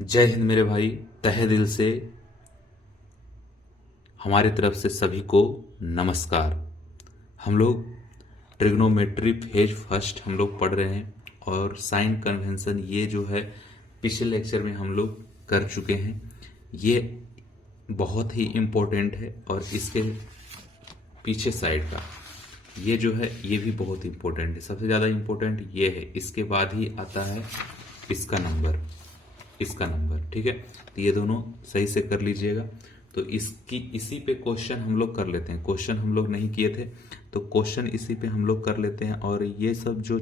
जय हिंद मेरे भाई। तहे दिल से हमारी तरफ से सभी को नमस्कार। हम लोग ट्रिग्नोमेट्री फेज फर्स्ट हम लोग पढ़ रहे हैं और साइन कन्वेंशन ये जो है पिछले लेक्चर में हम लोग कर चुके हैं। ये बहुत ही इम्पोर्टेंट है और इसके पीछे साइड का ये जो है ये भी बहुत इम्पोर्टेंट है। सबसे ज़्यादा इम्पोर्टेंट ये है, इसके बाद ही आता है इसका नंबर, ठीक है। तो ये दोनों सही से कर लीजिएगा। तो इसकी इसी पे क्वेश्चन हम लोग कर लेते हैं। क्वेश्चन हम लोग नहीं किए थे तो क्वेश्चन इसी पे हम लोग कर लेते हैं। और ये सब जो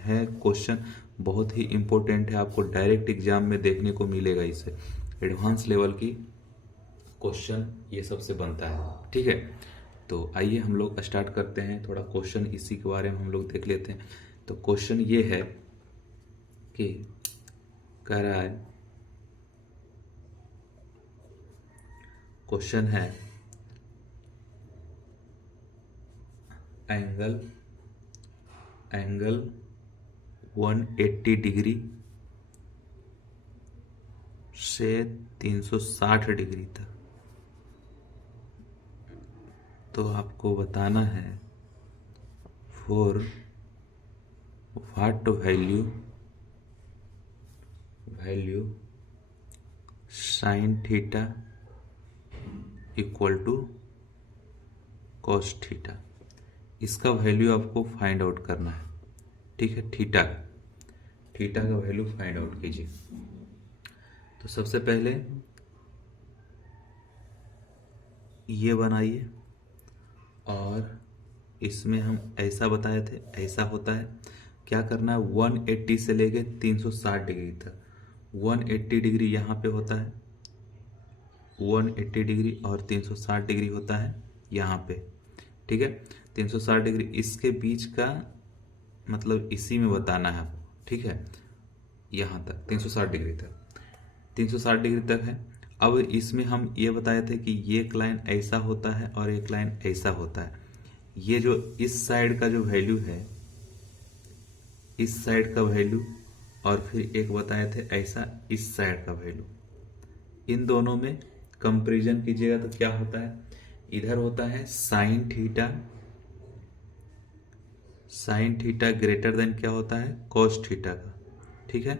है क्वेश्चन बहुत ही इम्पोर्टेंट है, आपको डायरेक्ट एग्जाम में देखने को मिलेगा। इसे एडवांस लेवल की क्वेश्चन ये सबसे बनता है, ठीक है। तो आइए हम लोग स्टार्ट करते हैं। थोड़ा क्वेश्चन इसी के बारे में हम लोग देख लेते हैं। तो क्वेश्चन ये है कि कह रहा है, क्वेश्चन है एंगल 180 डिग्री से 360 डिग्री तक। तो आपको बताना है for what value sine theta equal to cos theta. इसका वैल्यू आपको फाइंड आउट करना है, ठीक है। थीटा का वैल्यू फाइंड आउट कीजिए। तो सबसे पहले ये बनाइए और इसमें हम ऐसा बताए थे, ऐसा होता है। क्या करना है, 180 से लेके 360 डिग्री तक। 180 डिग्री यहाँ पे होता है, 180 डिग्री और 360 डिग्री होता है यहाँ पे, ठीक है। 360 डिग्री इसके बीच का मतलब इसी में बताना है आपको, ठीक है। यहाँ तक 360 डिग्री तक, 360 डिग्री तक है। अब इसमें हम ये बताए थे कि ये एक लाइन ऐसा होता है और एक लाइन ऐसा होता है। ये जो इस साइड का जो वैल्यू है, इस साइड का वैल्यू, और फिर एक बताए थे ऐसा इस साइड का वैल्यू, इन दोनों में कंपैरिजन कीजिएगा तो क्या होता है। इधर होता है साइन थीटा ग्रेटर देन क्या होता है, कॉस थीटा का, ठीक है।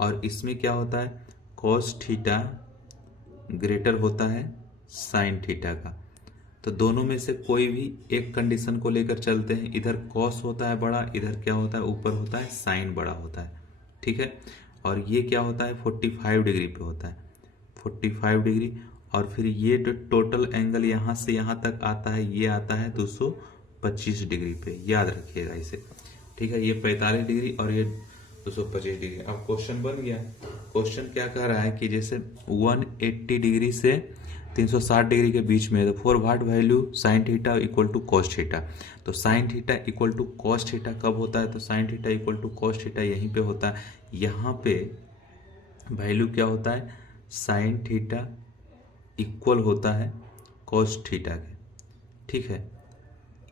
और इसमें क्या होता है, कॉस थीटा ग्रेटर होता है साइन थीटा का। तो दोनों में से कोई भी एक कंडीशन को लेकर चलते हैं। इधर कॉस होता है बड़ा, इधर क्या होता है, ऊपर होता है साइन बड़ा होता है, ठीक है। और ये क्या होता है, 45 डिग्री पे होता है, 45 डिग्री। और फिर ये जो टोटल एंगल यहाँ से यहाँ तक आता है, ये आता है 225 डिग्री पे, याद रखिएगा इसे, ठीक है। ये 45 डिग्री और ये 225 डिग्री। अब क्वेश्चन बन गया। क्वेश्चन क्या कह रहा है कि जैसे 180 डिग्री से 360 डिग्री के बीच में, तो for what value sine theta equal to cos theta. तो sine theta equal to cos theta कब होता है, तो sine theta equal to cos theta यहीं पे होता है। यहाँ पे वैल्यू क्या होता है, साइन थीटा इक्वल होता है कॉस थीटा के, ठीक है।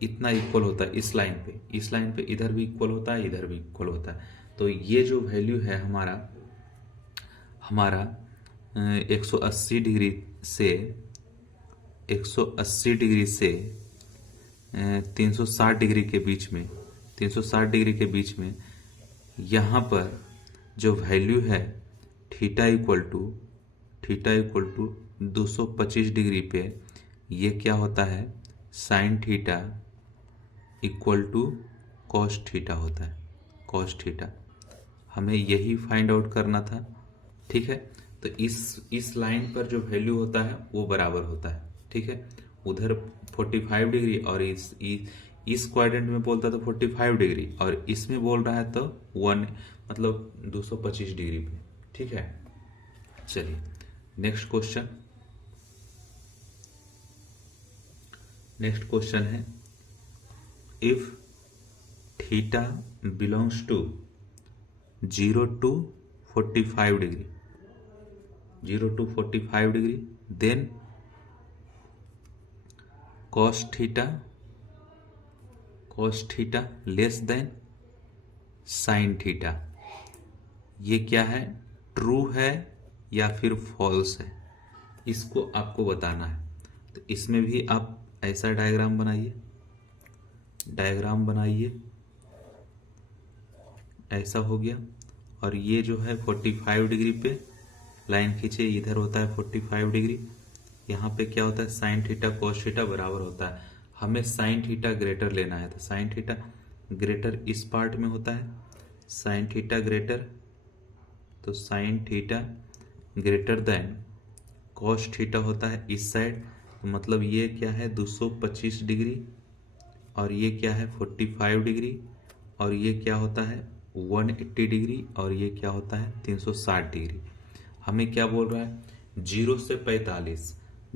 इतना इक्वल होता है इस लाइन पे इधर भी इक्वल होता है, इधर भी इक्वल होता है। तो ये जो वैल्यू है हमारा हमारा 180 डिग्री से 360 डिग्री के बीच में, 360 डिग्री के बीच में यहाँ पर जो वैल्यू है थीटा इक्वल टू 225 डिग्री पे, ये क्या होता है, sine theta equal to cos theta होता है, कॉस थीटा। हमें यही फाइंड आउट करना था, ठीक है। तो इस लाइन पर जो वैल्यू होता है वो बराबर होता है, ठीक है। उधर 45 डिग्री और इस क्वाड्रेंट में बोलता तो 45 डिग्री और इसमें बोल रहा है तो 1 मतलब 225 डिग्री पे, ठीक है। चलिए नेक्स्ट क्वेश्चन है, if theta belongs to 0 to 45 degree, 0 to 45 degree, then cos theta less than sine theta. ये क्या है, ट्रू है या फिर फॉल्स है, इसको आपको बताना है। तो इसमें भी आप ऐसा डायग्राम बनाइए, ऐसा हो गया। और ये जो है 45 डिग्री पे लाइन खींचे, इधर होता है 45 डिग्री, यहाँ पे क्या होता है साइन थीटा कॉस थीटा बराबर होता है। हमें साइन थीटा ग्रेटर लेना है, तो साइन थीटा ग्रेटर इस पार्ट में होता है, साइन थीटा ग्रेटर, तो sine theta greater than cos theta होता है इस साइड। तो मतलब ये क्या है 225 डिग्री, और ये क्या है 45 डिग्री, और ये क्या होता है 180 डिग्री, और ये क्या होता है 360 डिग्री। हमें क्या बोल रहा है 0 से 45,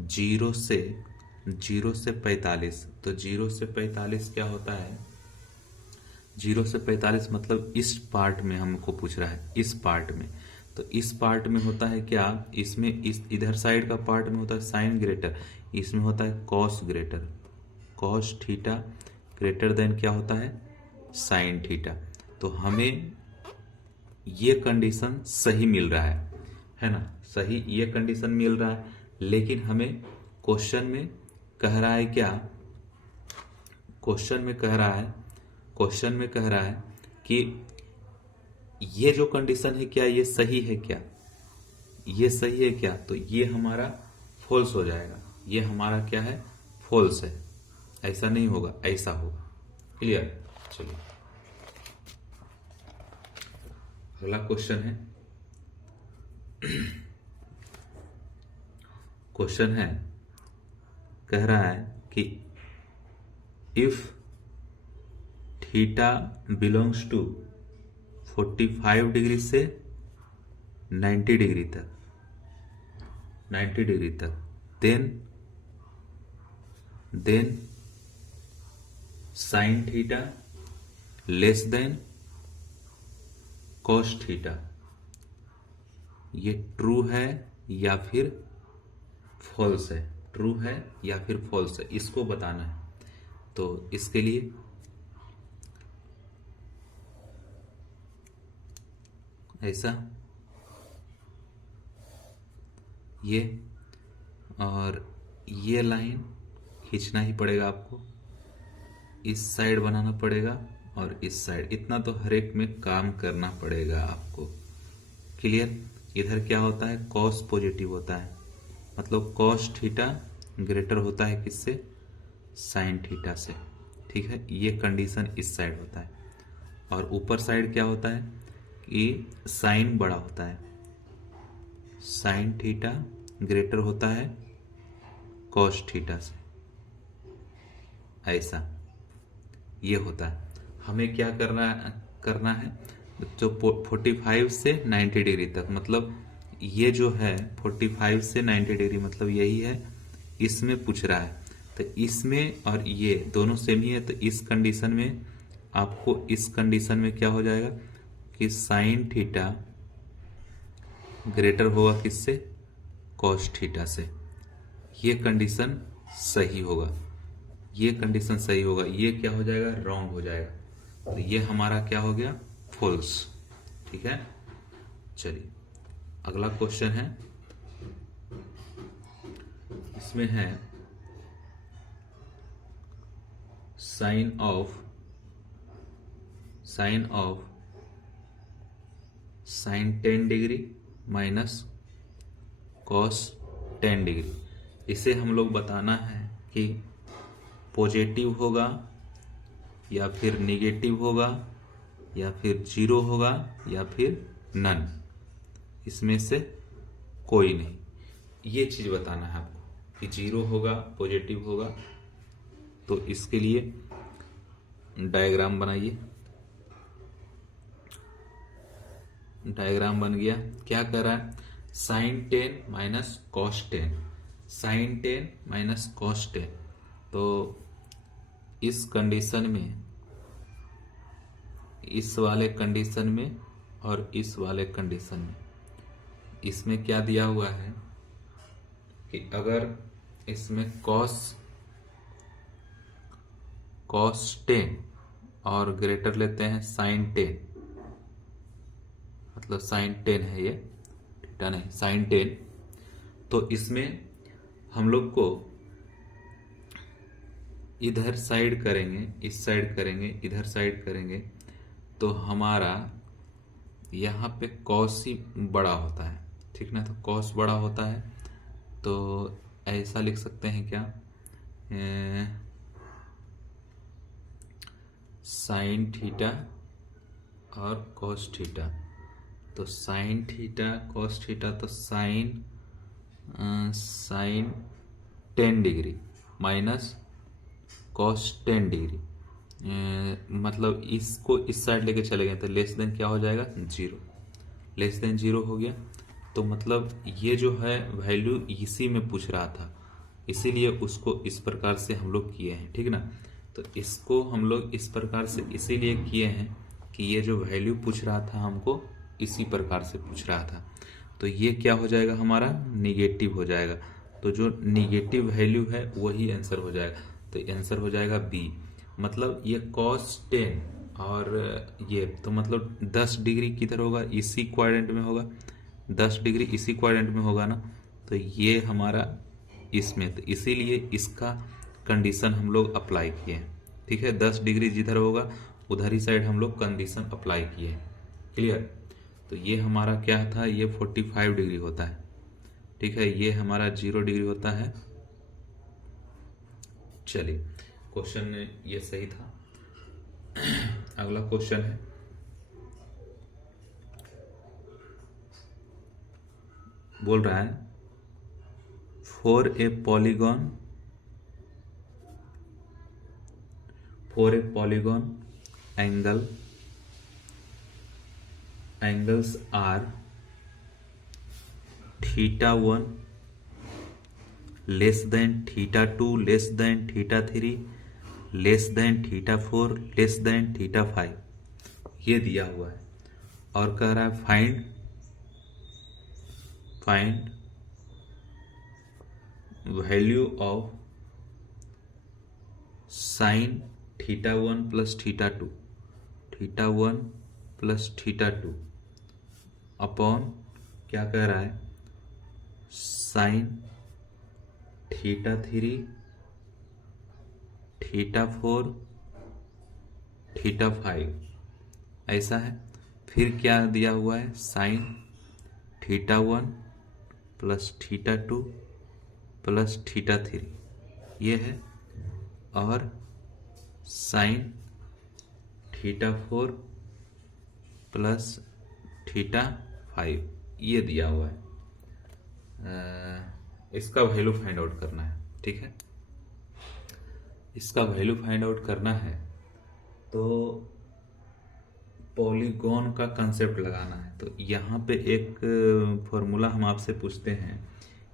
0 से 45, तो 0 से 45 क्या होता है, 0 से 45 मतलब इस पार्ट में हमको पूछ रहा है, इस पार्ट में। तो इस पार्ट में होता है क्या, इसमें इस इधर साइड का पार्ट में होता है साइन ग्रेटर, इसमें होता है cos greater, cos theta greater than क्या होता है साइन थीटा। तो हमें ये कंडीशन सही मिल रहा है ना, सही ये कंडीशन मिल रहा है। लेकिन हमें क्वेश्चन में कह रहा है क्या, क्वेश्चन में कह रहा है कि ये जो कंडीशन है क्या ये सही है क्या, ये सही है क्या, तो ये हमारा फॉल्स हो जाएगा, ये हमारा क्या है फॉल्स है, ऐसा नहीं होगा, ऐसा होगा। क्लियर। चलिए अगला क्वेश्चन है, कह रहा है कि if theta belongs to 45 degree से 90 डिग्री तक, then sine theta less than cos theta, ये ट्रू है या फिर फॉल्स है, ट्रू है या फिर फॉल्स है, इसको बताना है। तो इसके लिए ऐसा ये और ये लाइन खींचना ही पड़ेगा आपको, इस साइड बनाना पड़ेगा और इस साइड, इतना तो हर एक में काम करना पड़ेगा आपको। क्लियर। इधर क्या होता है कॉस पॉजिटिव होता है, मतलब कॉस थीटा ग्रेटर होता है किससे साइन थीटा से, ठीक है, ये कंडीशन इस साइड होता है। और ऊपर साइड क्या होता है कि साइन बड़ा होता है, साइन थीटा ग्रेटर होता है कॉस थीटा से, ऐसा ये होता है। हमें क्या करना है जो 45 से 90 डिग्री तक, मतलब ये जो है 45 से 90 डिग्री मतलब यही है, इसमें पूछ रहा है। तो इसमें और ये दोनों सेम ही है, तो इस कंडीशन में आपको, इस कंडीशन में क्या हो जाएगा कि साइन थीटा ग्रेटर होगा किससे कॉस थीटा से, ये कंडीशन सही होगा, ये कंडीशन सही होगा, ये क्या हो जाएगा रॉन्ग हो जाएगा। तो ये हमारा क्या हो गया फॉल्स, ठीक है। चलिए अगला क्वेश्चन है, इसमें है sine of sine 10 degree minus cos 10 degree. इसे हम लोग बताना है कि पॉजिटिव होगा या फिर निगेटिव होगा या फिर जीरो होगा या फिर नन, इसमें से कोई नहीं, ये चीज बताना है आपको कि जीरो होगा पॉजिटिव होगा। तो इसके लिए डायग्राम बनाइए, डायग्राम बन गया। क्या कर रहा है sine 10 minus cos 10, sine 10 minus cos 10। तो इस कंडीशन में, इस वाले कंडीशन में और इस वाले कंडीशन में, इसमें क्या दिया हुआ है कि अगर इसमें कॉस 10 और ग्रेटर लेते हैं साइन 10, मतलब साइन 10 है ये, थीटा नहीं, साइन 10। तो इसमें हम लोग को इधर साइड करेंगे, इस साइड करेंगे, इधर साइड करेंगे, तो हमारा यहाँ पे कॉस ही बड़ा होता है, ठीक ना। तो कॉस बड़ा होता है, तो ऐसा लिख सकते हैं क्या, साइन थीटा और कॉस थीटा। तो साइन थीटा कॉस थीटा, तो sine 10 degree minus cos 10 degree, मतलब इसको इस साइड लेके चले गए तो लेस देन क्या हो जाएगा, 0। लेस देन 0 हो गया। तो मतलब ये जो है वैल्यू इसी में पूछ रहा था, इसीलिए उसको इस प्रकार से हम लोग किए हैं, ठीक ना। तो इसको हम लोग इस प्रकार से इसीलिए किए हैं कि ये जो वैल्यू पूछ रहा था हमको इसी प्रकार से पूछ रहा था। तो ये क्या हो जाएगा, हमारा निगेटिव हो जाएगा। तो जो निगेटिव वैल्यू है वही आंसर हो जाएगा। तो आंसर हो जाएगा बी। मतलब ये cos 10 और ये तो मतलब 10 डिग्री किधर होगा, इसी क्वाड्रेंट में होगा, 10 डिग्री इसी क्वाड्रेंट में होगा ना। तो ये हमारा इसमें, तो इसीलिए इसका कंडीशन हम लोग अप्लाई किए हैं, ठीक है। 10 डिग्री जिधर होगा उधर ही साइड हम लोग कंडीशन अप्लाई किए हैं, क्लियर। तो ये हमारा क्या था, ये 45 डिग्री होता है, ठीक है। ये हमारा 0 डिग्री होता है। चलिए, क्वेश्चन ये सही था। अगला क्वेश्चन है, बोल रहा है for a polygon angles are theta 1 less than theta 2 less than theta 3 less than theta 4 less than theta 5 ये दिया हुआ है और कह रहा है find value of sine theta 1 plus theta 2 plus theta 2 upon क्या कह रहा है, साइन थीटा 3 थीटा 4 थीटा 5, ऐसा है। फिर क्या दिया हुआ है, sine theta 1 plus theta 2 plus theta 3 ये है, और साइन थीटा 4 प्लस थीटा 5 ये दिया हुआ है। इसका वैल्यू फाइंड आउट करना है, ठीक है। इसका वैल्यू फाइंड आउट करना है तो पॉलीगॉन का कंसेप्ट लगाना है। तो यहाँ पे एक फॉर्मूला हम आपसे पूछते हैं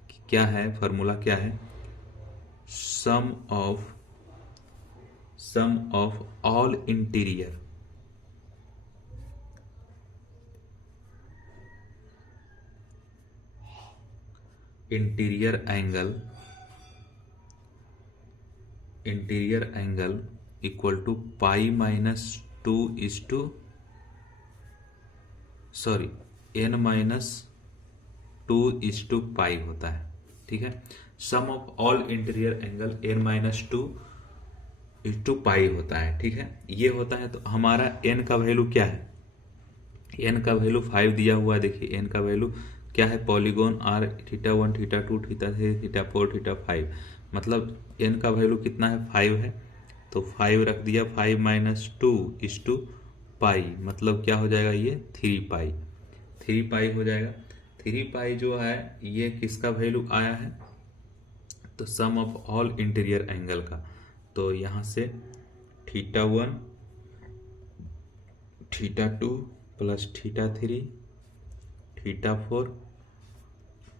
कि क्या है, फॉर्मूला क्या है, sum of all interior angle equal to pi minus 2 is to n minus 2 is to pi होता है, ठीक है। Sum of all interior angle n minus 2 is to pi होता है, ठीक है। ये होता है। तो हमारा n का वैल्यू क्या है, n का वैल्यू 5 दिया हुआ है। देखिए n का वैल्यू क्या है, polygon are theta 1 theta 2 theta 3 theta 4 theta 5, मतलब n का वैल्यू कितना है, 5 है। तो 5 रख दिया, 5 माइनस 2 इज टू पाई, मतलब क्या हो जाएगा, ये 3 पाई हो जाएगा। 3 पाई जो है ये किसका वैल्यू आया है, तो सम ऑफ ऑल इंटीरियर एंगल का। तो यहाँ से theta 1 theta 2 plus theta 3 theta 4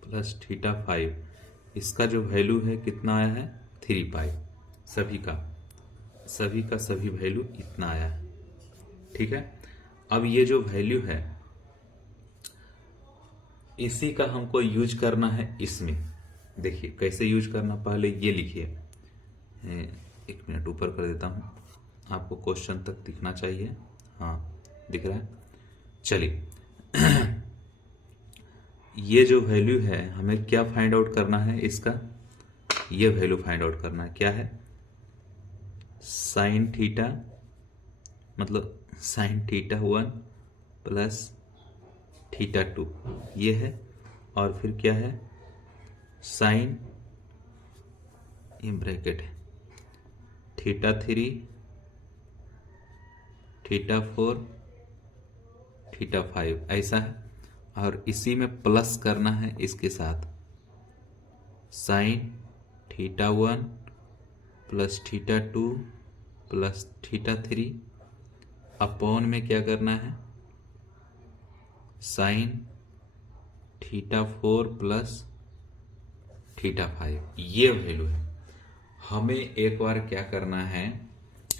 plus theta 5, इसका जो वैल्यू है कितना आया है, 3 पाई। सभी का सभी वैल्यू इतना आया है, ठीक है। अब ये जो वैल्यू है इसी का हमको यूज करना है इसमें। देखिए कैसे यूज करना, पहले ये लिखिए, 1 मिनट ऊपर कर देता हूं, आपको क्वेश्चन तक दिखना चाहिए। हाँ दिख रहा है। चलिए ये जो वैल्यू है हमें क्या फाइंड आउट करना है इसका, ये वैल्यू फाइंड आउट करना है। क्या है? साइन थीटा, मतलब साइन थीटा 1 प्लस थीटा 2 ये है। और फिर क्या है? साइन, ये ब्रैकेट है, थीटा 3 थीटा 4 थीटा 5 ऐसा है। और इसी में प्लस करना है इसके साथ, sine theta 1 plus theta 2 plus theta 3 upon में क्या करना है? साइन थीटा 4 प्लस थीटा 5 ये वैल्यू है। हमें एक बार क्या करना है,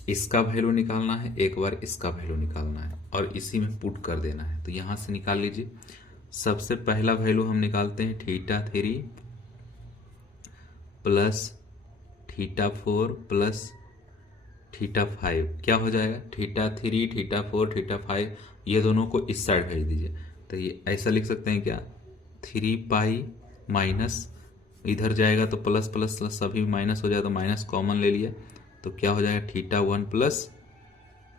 इसका वैल्यू निकालना है, एक बार इसका वैल्यू निकालना है और इसी में पुट कर देना है। तो यहां से निकाल लीजिए। सबसे पहला वैल्यू हम निकालते हैं theta 3 plus theta 4 plus theta 5 क्या हो जाएगा? थीटा 3 थीटा 4 थीटा 5 ये दोनों को इस साइड भेज दीजिए। तो ये ऐसा लिख सकते हैं क्या? 3 पाई माइनस, इधर जाएगा तो प्लस प्लस प्लस सभी माइनस हो जाएगा, तो माइनस कॉमन ले लिया तो क्या हो जाएगा? थीटा 1 प्लस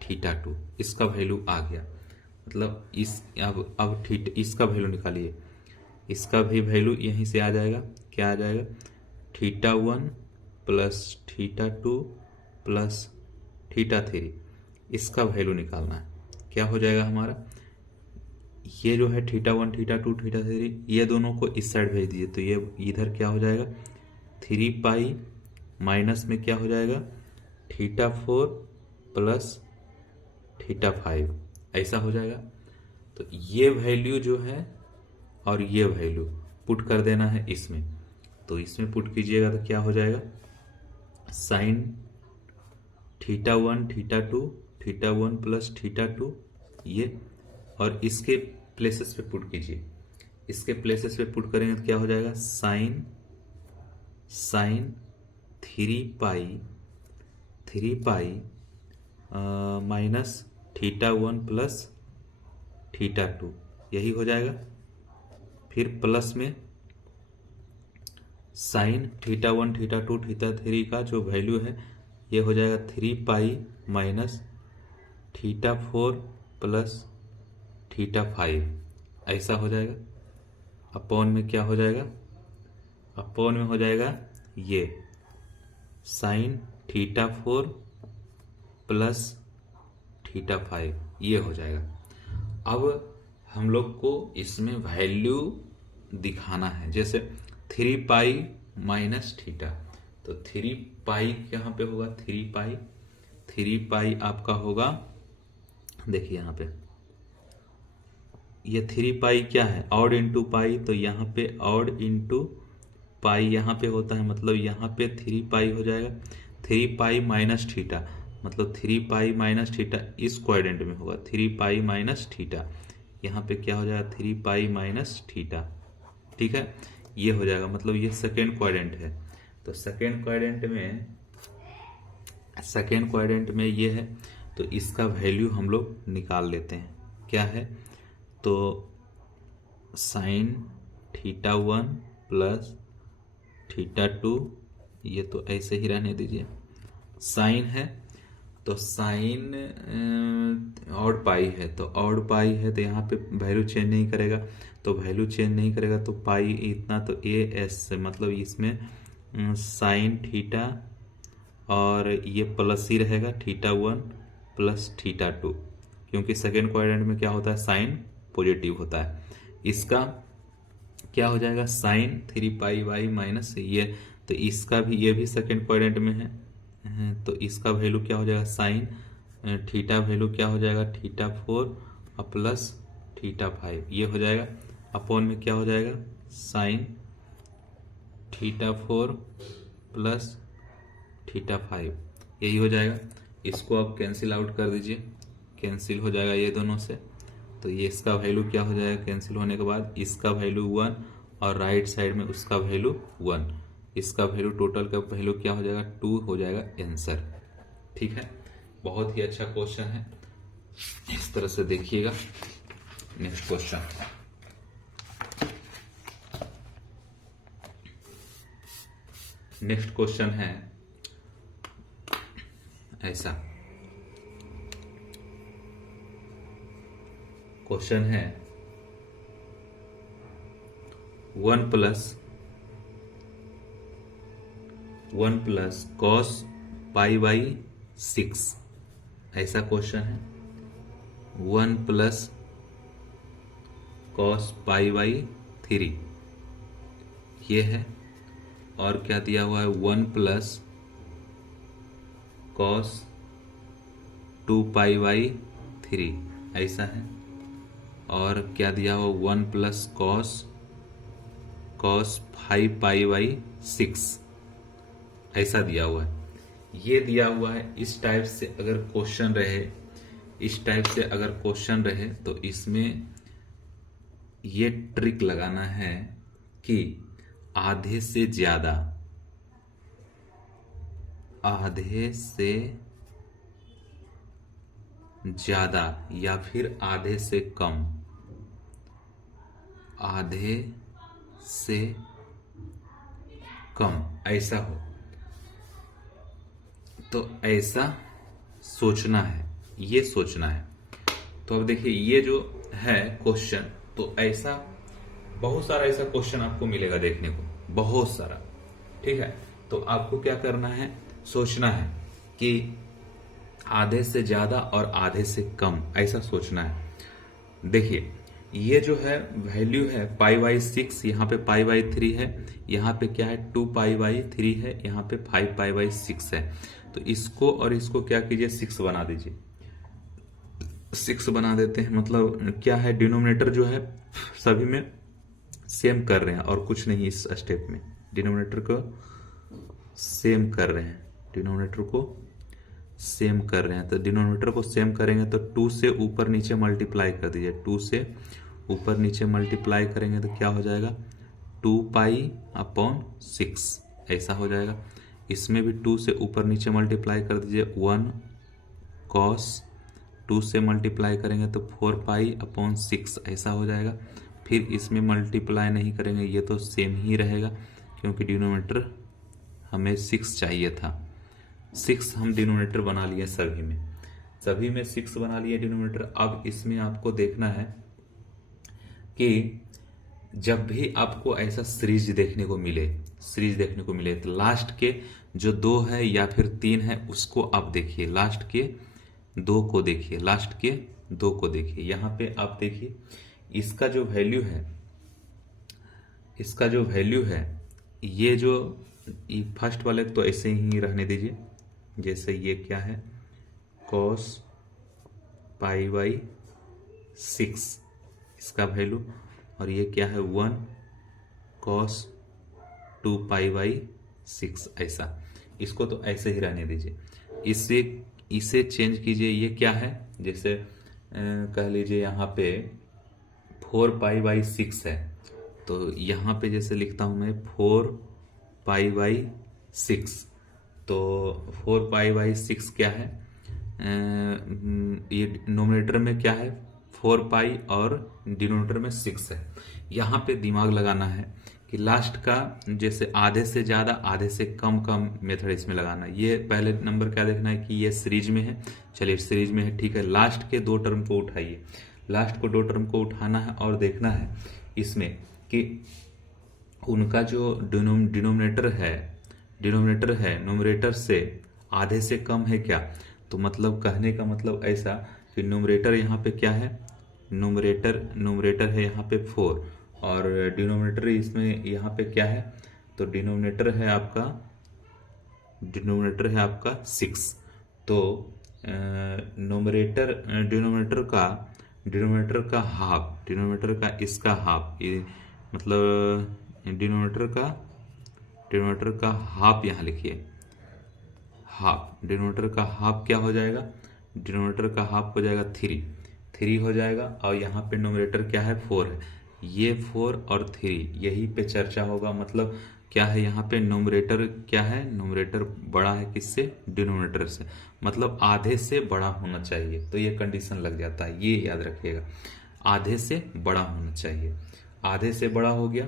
थीटा 2 इसका वैल्यू आ गया। मतलब इस अब थीटा इसका वैल्यू निकालिए, इसका भी वैल्यू यहीं से आ जाएगा। क्या आ जाएगा? Theta 1 plus theta 2 plus theta 3 इसका वैल्यू निकालना है। क्या हो जाएगा हमारा? ये जो है थीटा 1 थीटा 2 थीटा 3 ये दोनों को इस साइड भेज दीजिए। तो ये इधर क्या हो जाएगा? 3 पाई माइनस में क्या हो जाएगा? थीटा 4 प्लस थीटा 5 ऐसा हो जाएगा। तो ये वैल्यू जो है और ये वैल्यू पुट कर देना है इसमें। तो इसमें पुट कीजिएगा तो क्या हो जाएगा? Sine theta 1 theta 2 theta 1 plus theta 2 ये, और इसके प्लेसेस पे पुट कीजिए। इसके प्लेसेस पे पुट करेंगे तो क्या हो जाएगा? Sine 3 pi minus theta 1 plus theta 2 यही हो जाएगा। फिर प्लस में साइन थीटा 1 थीटा 2 थीटा 3 का जो वैल्यू है ये हो जाएगा 3 pi minus theta 4 plus theta 5 ऐसा हो जाएगा। अपॉन में क्या हो जाएगा? अपॉन में हो जाएगा ये साइन थीटा 4 प्लस थीटा 5 ये हो जाएगा। अब हम लोग को इसमें वैल्यू दिखाना है, जैसे 3 पाई माइनस थीटा, तो 3 पाई कहाँ पे होगा? 3 पाई आपका होगा, देखिए यहाँ पे ये 3 पाई क्या है? ऑड इंटू पाई, तो यहाँ पे ऑड इंटू पाई यहाँ पे होता है, मतलब यहाँ पे 3 पाई हो जाएगा। 3 पाई माइनस थीटा, मतलब 3 पाई माइनस थीटा इस क्वाड्रेंट में होगा। 3 पाई माइनस थीटा यहाँ पे क्या हो जाएगा? 3 पाई माइनस थीटा, ठीक है, ये हो जाएगा। मतलब ये सेकेंड क्वाड्रेंट है। तो सेकेंड क्वाड्रेंट में ये है, तो इसका वैल्यू हम लोग निकाल लेते हैं। क्या है? तो साइन थीटा 1 प्लस थीटा 2 ये तो ऐसे ही रहने दीजिए। साइन है तो साइन ऑड पाई है, तो ऑड पाई है तो यहाँ पे वैल्यू चेंज नहीं करेगा, तो वैल्यू चेंज नहीं करेगा तो पाई इतना, तो ए एस से मतलब इसमें साइन थीटा और ये प्लस ही रहेगा, थीटा 1 प्लस थीटा 2, क्योंकि सेकेंड क्वाड्रेंट में क्या होता है? साइन पॉजिटिव होता है। इसका क्या हो जाएगा? साइन 3 पाई वाई माइनस ये, तो इसका भी, ये भी सेकेंड क्वाड्रेंट में है, तो इसका वैल्यू क्या हो जाएगा? साइन थीटा वैल्यू क्या हो जाएगा? थीटा 4 और प्लस थीटा 5 ये हो जाएगा। अपॉन में क्या हो जाएगा? साइन थीटा 4 प्लस थीटा 5 यही हो जाएगा। इसको आप कैंसिल आउट कर दीजिए, कैंसिल हो जाएगा ये दोनों से। तो ये इसका वैल्यू क्या हो जाएगा? कैंसिल होने के बाद इसका वैल्यू 1 और राइट साइड में उसका वैल्यू 1, इसका वैल्यू टोटल का वैल्यू क्या हो जाएगा? 2 हो जाएगा आंसर। ठीक है, बहुत ही अच्छा क्वेश्चन है, इस तरह से देखिएगा। नेक्स्ट क्वेश्चन, नेक्स्ट क्वेश्चन है ऐसा, क्वेश्चन है 1 प्लस कॉस पाई बाई 6, ऐसा क्वेश्चन है। 1 प्लस कॉस पाई बाई 3 ये है, और क्या दिया हुआ है 1 प्लस कॉस 2 पाई बाई 3 ऐसा है, और क्या दिया हुआ 1 प्लस कॉस 5 पाई बाई 6 ऐसा दिया हुआ है। ये दिया हुआ है। इस टाइप से अगर क्वेश्चन रहे, तो इसमें ये ट्रिक लगाना है कि आधे से ज्यादा या फिर आधे से कम ऐसा हो, तो ऐसा सोचना है, ये सोचना है। तो अब देखिए ये जो है क्वेश्चन, तो ऐसा बहुत सारा ऐसा क्वेश्चन आपको मिलेगा देखने को, बहुत सारा। ठीक है, तो आपको क्या करना है, सोचना है कि आधे से ज्यादा और आधे से कम ऐसा सोचना है। देखिए ये जो है वैल्यू है पाई बाई 6, यहाँ पे पाई बाई 3 है, यहाँ पे क्या है 2 पाई बाई 3 है, यहाँ पे 5 पाई बाई 6 है। तो इसको और इसको क्या कीजिए 6 बना दीजिए, 6 बना देते हैं। मतलब क्या है, डिनोमिनेटर जो है सभी में सेम कर रहे हैं और कुछ नहीं, इस स्टेप में डिनोमिनेटर को सेम कर रहे हैं, तो डिनोमिनेटर को सेम करेंगे तो 2 से ऊपर नीचे मल्टीप्लाई कर दीजिए, 2 से ऊपर नीचे मल्टीप्लाई करेंगे तो क्या हो जाएगा 2 पाई अपॉन 6 ऐसा हो जाएगा। इसमें भी 2 से ऊपर नीचे मल्टीप्लाई कर दीजिए, 1 कॉस 2 से मल्टीप्लाई करेंगे तो 4 पाई अपॉन 6 ऐसा हो जाएगा। फिर इसमें मल्टीप्लाई नहीं करेंगे, ये तो सेम ही रहेगा क्योंकि डिनोमिनेटर हमें 6 चाहिए था। 6 हम डिनोमिनेटर बना लिए, सभी में 6 बना लिए डिनोमिनेटर। अब इसमें आपको देखना है कि जब भी आपको ऐसा सीरीज देखने को मिले तो लास्ट के जो 2 है या फिर 3 है उसको आप देखिए, लास्ट के 2 को देखिए। यहाँ पे आप देखिए इसका जो वैल्यू है ये जो फर्स्ट वाले तो ऐसे ही रहने दीजिए, जैसे ये क्या है cos पाई बाई 6 इसका वैल्यू, और ये क्या है 1 cos 2 पाई बाई 6 ऐसा, इसको तो ऐसे ही रहने दीजिए। इसे चेंज कीजिए, ये क्या है, जैसे कह लीजिए यहाँ पे 4 पाई बाई 6 है, तो यहाँ पे जैसे लिखता हूं मैं 4 पाई बाई 6, तो 4 पाई बाई 6 क्या है, ये नोमिनेटर में क्या है 4 पाई और डिनोमिनेटर में 6 है। यहाँ पे दिमाग लगाना है कि लास्ट का जैसे आधे से ज्यादा आधे से कम का मेथड इसमें लगाना है। ये पहले नंबर क्या देखना है कि ये सीरीज में है, चलिए सीरीज में है, ठीक है। लास्ट के 2 टर्म को उठाइए, लास्ट को 2 टर्म को उठाना है और देखना है इसमें कि उनका जो डिनोमिनेटर है न्यूमरेटर से आधे से कम है क्या। तो मतलब कहने का मतलब ऐसा कि न्यूमरेटर यहाँ पे क्या है, न्यूमरेटर है यहाँ पे 4 और डिनोमिनेटर इसमें यहाँ पे क्या है, तो डिनोमिनेटर है आपका 6। तो डिनोमिनेटर का हाफ, डिनोमिनेटर का इसका हाफ, ये मतलब डिनोमिनेटर का हाफ यहाँ लिखिए, हाफ डिनोमिनेटर का हाफ क्या हो जाएगा, डिनोमिनेटर का हाफ हो जाएगा 3 हो जाएगा, और यहाँ पे न्यूमरेटर क्या है 4 है, ये 4 और 3 यही पे चर्चा होगा। मतलब क्या है यहाँ पे न्यूमरेटर क्या है, न्यूमरेटर बड़ा है किससे, डिनोमिनेटर से, मतलब आधे से बड़ा होना चाहिए। तो ये कंडीशन लग जाता है, ये याद रखिएगा, आधे से बड़ा होना चाहिए। आधे से बड़ा हो गया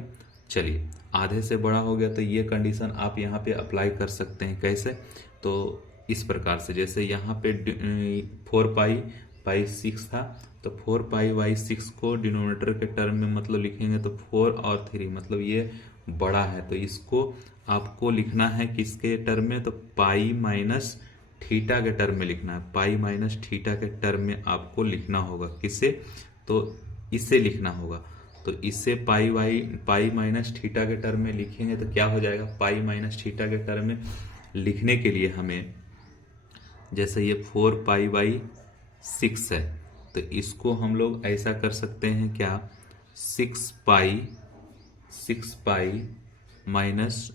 चलिए आधे से बड़ा हो गया तो ये कंडीशन आप यहाँ पे अप्लाई कर सकते हैं। कैसे? तो इस प्रकार से, जैसे यहाँ पे 4 पाई/6 था, तो 4 पाई/6 को डिनोमिनेटर के टर्म में मतलब लिखेंगे तो 4 और 3, मतलब ये बड़ा है, तो इसको आपको लिखना है किसके टर्म में? तो पाई माइनस थीटा के टर्म में लिखना है। पाई माइनस थीटा के टर्म में आपको लिखना होगा। किसे? तो इसे लिखना होगा। तो इससे पाई माइनस थीटा के टर्म में लिखेंगे तो क्या हो जाएगा? पाई माइनस थीटा के टर्म में लिखने के लिए हमें, जैसे ये 4 पाई/6 है, तो इसको हम लोग ऐसा कर सकते हैं क्या? 6 पाई माइनस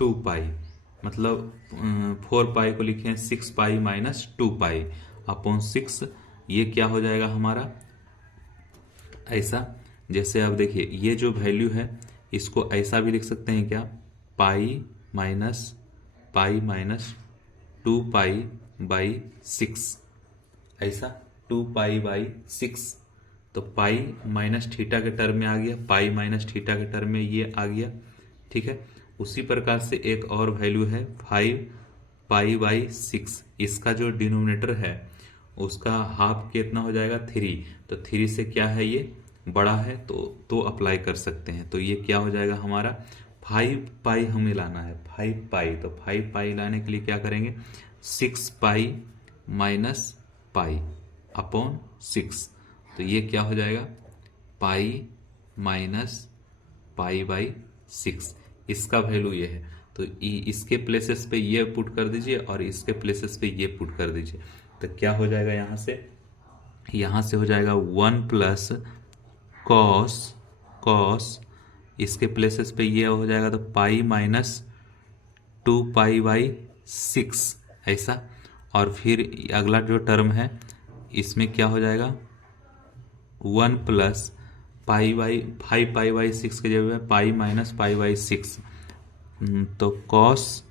2 पाई, मतलब 4 पाई को लिखें 6 पाई माइनस 2 पाई अपॉन 6। ये क्या हो जाएगा हमारा? ऐसा। जैसे अब देखिए ये जो वैल्यू है इसको ऐसा भी लिख सकते हैं क्या? पाई माइनस 2 पाई/6, ऐसा 2 पाई/6। तो पाई माइनस थीटा के टर्म में आ गया, पाई माइनस थीटा के टर्म में ये आ गया। ठीक है। उसी प्रकार से एक और वैल्यू है 5 पाई/6। इसका जो डिनोमिनेटर है उसका हाफ कितना हो जाएगा? 3। तो 3 से क्या है? ये बड़ा है, तो अप्लाई कर सकते हैं। तो ये क्या हो जाएगा हमारा? 5 पाई हमें लाना है। 5 पाई, तो 5 पाई लाने के लिए क्या करेंगे? 6 पाई-पाई अपॉन 6। तो ये क्या हो जाएगा? पाई-पाई/6। इसका वैल्यू ये है। तो इसके प्लेसेस पे ये पुट कर दीजिए और इसके प्लेसेस पे ये पुट कर दीजिए। तो क्या हो जाएगा यहाँ से? यहाँ से हो जाएगा 1 प्लस कॉस, इसके प्लेसेस पे ये हो जाएगा तो पाई माइनस 2 पाई/6, ऐसा। और फिर अगला जो टर्म है इसमें क्या हो जाएगा? 1 प्लस 5 पाई/6 के जगह पाई माइनस पाई/6, तो कॉस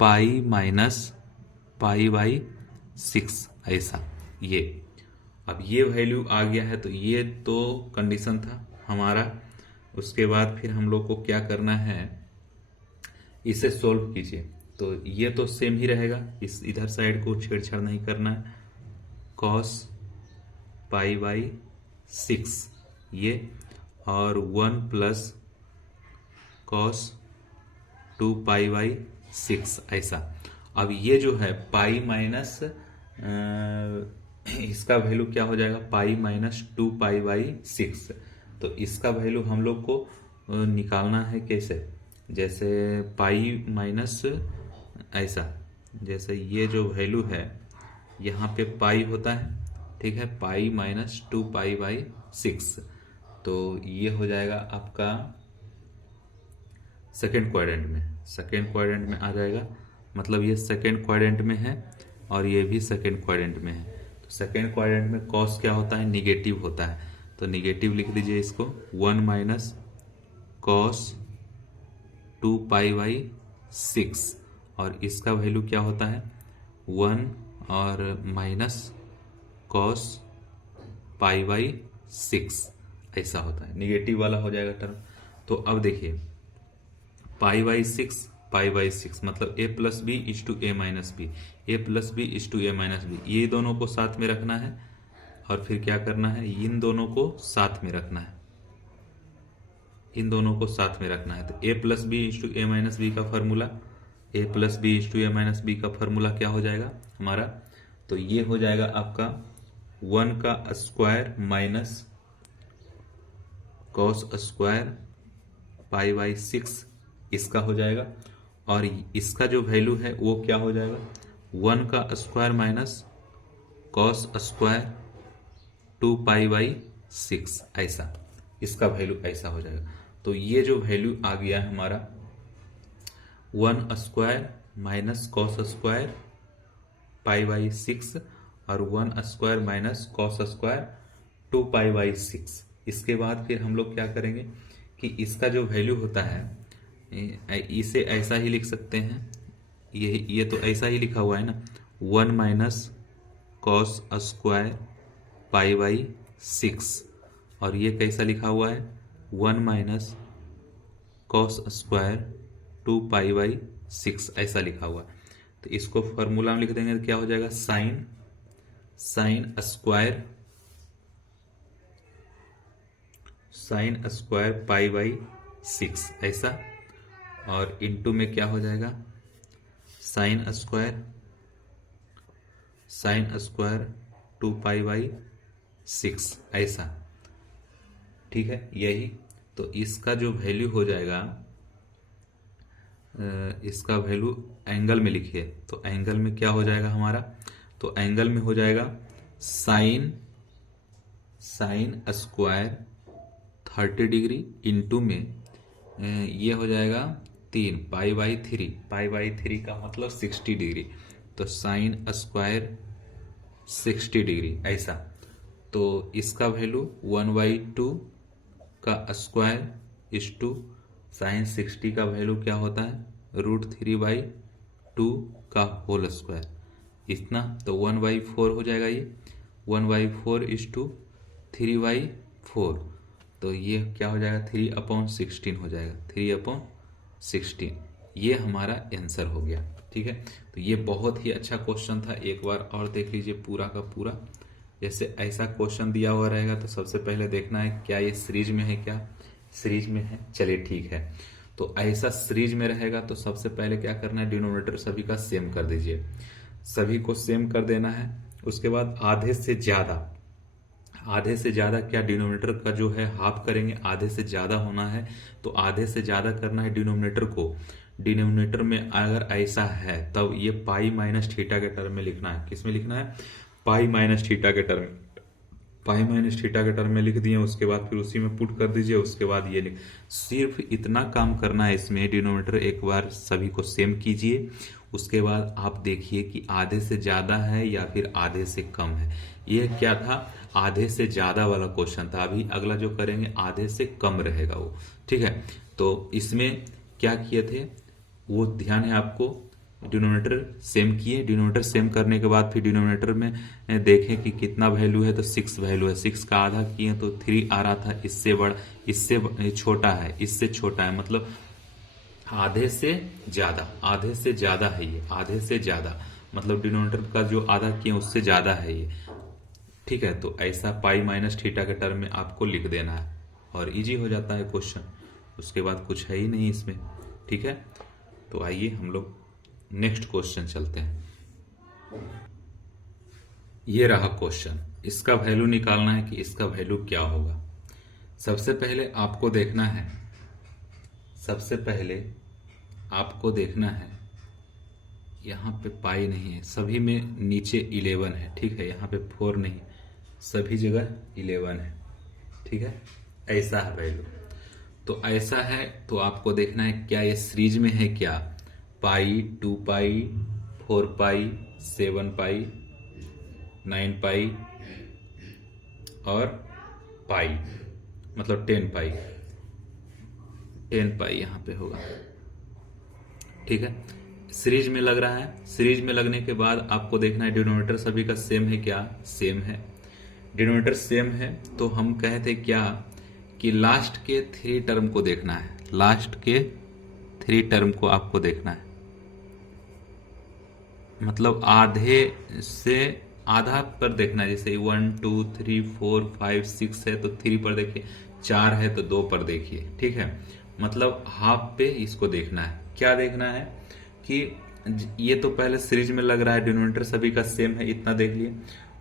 पाई माइनस पाई/6, ऐसा। ये अब ये वैल्यू आ गया है। तो ये तो कंडीशन था हमारा। उसके बाद फिर हम लोग को क्या करना है? इसे सोल्व कीजिए। तो ये तो सेम ही रहेगा, इस इधर साइड को छेड़छाड़ नहीं करना है। कॉस पाई/6 ये, और 1 प्लस कॉस 2 पाई/6, ऐसा। अब ये जो है पाई माइनस इसका वैल्यू क्या हो जाएगा? पाई माइनस 2 पाई/6। तो इसका वैल्यू हम लोग को निकालना है। कैसे? जैसे पाई माइनस ऐसा, जैसे ये जो वैल्यू है यहाँ पे पाई होता है, ठीक है, पाई माइनस 2 पाई/6। तो ये हो जाएगा आपका सेकेंड क्वाड्रेंट में आ जाएगा। मतलब ये सेकेंड क्वाड्रेंट में है और ये भी सेकेंड क्वाड्रेंट में है। तो सेकेंड क्वाड्रेंट में कॉस क्या होता है? निगेटिव होता है। तो निगेटिव लिख दीजिए इसको। 1 माइनस कॉस 2 पाई/6, और इसका वैल्यू क्या होता है? 1 और माइनस कॉस पाई/6, ऐसा होता है। निगेटिव वाला हो जाएगा टर्म। तो अब देखिए पाई/6 मतलब a plus B is to a minus B, A plus B is to a minus B, ये दोनों को साथ में रखना है। और फिर क्या करना है? इन दोनों को साथ में रखना है, इन दोनों को साथ में रखना है। तो a plus B is to a minus B का formula, a plus B is to a minus B का फॉर्मूला क्या हो जाएगा हमारा? तो ये हो जाएगा आपका 1 का स्क्वायर माइनस कॉस स्क्वायर पाई/6, इसका हो जाएगा। और इसका जो वैल्यू है वो क्या हो जाएगा? 1 का स्क्वायर माइनस कॉस स्क्वायर 2 पाई/6, ऐसा। इसका वैल्यू ऐसा हो जाएगा। तो ये जो वैल्यू आ गया है हमारा 1 स्क्वायर माइनस कॉस स्क्वायर पाई/6 और 1 स्क्वायर माइनस कॉस स्क्वायर 2 पाई/6। इसके बाद फिर हम लोग क्या करेंगे कि इसका जो वैल्यू होता है इसे ऐसा ही लिख सकते हैं। ये तो ऐसा ही लिखा हुआ है ना, 1 माइनस कॉस स्क्वायर पाई/6, और ये कैसा लिखा हुआ है? 1 माइनस कॉस स्क्वायर 2 पाई/6 ऐसा लिखा हुआ है। तो इसको फॉर्मूला में लिख देंगे तो क्या हो जाएगा, साइन स्क्वायर पाई/6 ऐसा, और इनटू में क्या हो जाएगा, साइन स्क्वायर 2 पाई/6 ऐसा। ठीक है, यही तो इसका जो वैल्यू हो जाएगा, इसका वैल्यू एंगल में लिखिए, तो एंगल में क्या हो जाएगा हमारा, तो एंगल में हो जाएगा साइन स्क्वायर 30 डिग्री इनटू में ये हो जाएगा 3 पाई/3 का मतलब 60 डिग्री, तो साइन स्क्वायर 60 डिग्री ऐसा। तो इसका वैल्यू 1/2 का स्क्वायर इज टू साइन 60 का वैल्यू क्या होता है, √3/2 का होल स्क्वायर इतना, तो 1/4 हो जाएगा ये, 1/4 इज टू 3/4, तो ये क्या हो जाएगा 3/16 हो जाएगा, 3/16। ये हमारा आंसर हो गया। ठीक है, तो ये बहुत ही अच्छा क्वेश्चन था, एक बार और देख लीजिए पूरा का पूरा। जैसे ऐसा क्वेश्चन दिया हुआ रहेगा तो सबसे पहले देखना है क्या ये सीरीज में है, क्या सीरीज में है, चलिए ठीक है। तो ऐसा सीरीज में रहेगा तो सबसे पहले क्या करना है, डिनोमिनेटर सभी का सेम कर दीजिए, सभी को सेम कर देना है। उसके बाद आधे से ज्यादा क्या, डिनोमिनेटर का जो है हाफ करेंगे, आधे से ज्यादा होना है तो आधे से ज्यादा करना है डिनोमिनेटर को। डिनोमिनेटर में अगर ऐसा है तब ये पाई-थीटा के टर्म में लिखना है। किस में लिखना है, पाई-थीटा के टर्म, पाई-थीटा के टर्म में लिख दिए। उसके बाद फिर उसी में पुट कर दीजिए, उसके बाद ये लिख, सिर्फ इतना काम करना है इसमें। डिनोमिनेटर एक बार सभी को सेम कीजिए, उसके बाद आप देखिए कि आधे से ज्यादा है या फिर आधे से कम है। ये क्या था, आधे से ज्यादा वाला क्वेश्चन था। अभी अगला जो करेंगे आधे से कम रहेगा वो। ठीक है, तो इसमें क्या किए थे वो ध्यान है आपको। डिनोमिनेटर सेम किए, डिनोमिनेटर सेम करने के बाद फिर डिनोमिनेटर में देखें कि कितना वैल्यू है, तो 6 वैल्यू है। 6 का आधा किए तो 3 आ रहा था, इससे बड़ा, इससे छोटा है, इससे छोटा है, मतलब आधे से ज्यादा है ये, आधे से ज्यादा मतलब डिनोमिनेटर का जो आधा किए उससे ज्यादा है ये। ठीक है, तो ऐसा पाई-थीटा के टर्म में आपको लिख देना है और इजी हो जाता है क्वेश्चन। उसके बाद कुछ है ही नहीं इसमें। ठीक है, तो आइए हम लोग नेक्स्ट क्वेश्चन चलते हैं। ये रहा क्वेश्चन, इसका वैल्यू निकालना है कि इसका वैल्यू क्या होगा। सबसे पहले आपको देखना है, यहाँ पे पाई नहीं है, सभी में नीचे 11 है। ठीक है, यहाँ पे 4 नहीं, सभी जगह 11 है। ठीक है, ऐसा है वैल्यू। तो ऐसा है तो आपको देखना है क्या ये सीरीज में है, क्या पाई, 2 पाई, 4 पाई, 7 पाई, 9 पाई और पाई, मतलब 10 पाई, 10 पाई यहाँ पे होगा। ठीक है, सीरीज में लग रहा है। सीरीज में लगने के बाद आपको देखना है डिनोमिनेटर सभी का सेम है, क्या सेम है। डिनोमिनेटर सेम है तो हम कहे थे क्या कि लास्ट के 3 टर्म को देखना है, लास्ट के 3 टर्म को आपको देखना है, मतलब आधे से आधा पर देखना है। जैसे 1 2 3 4 5 6 है तो 3 पर देखिए, 4 है तो 2 पर देखिए। ठीक है, मतलब हाफ पे इसको देखना है। क्या देखना है कि ये तो पहले सीरीज में लग रहा है, डिनोमिनेटर सभी का सेम है, इतना देख लिए।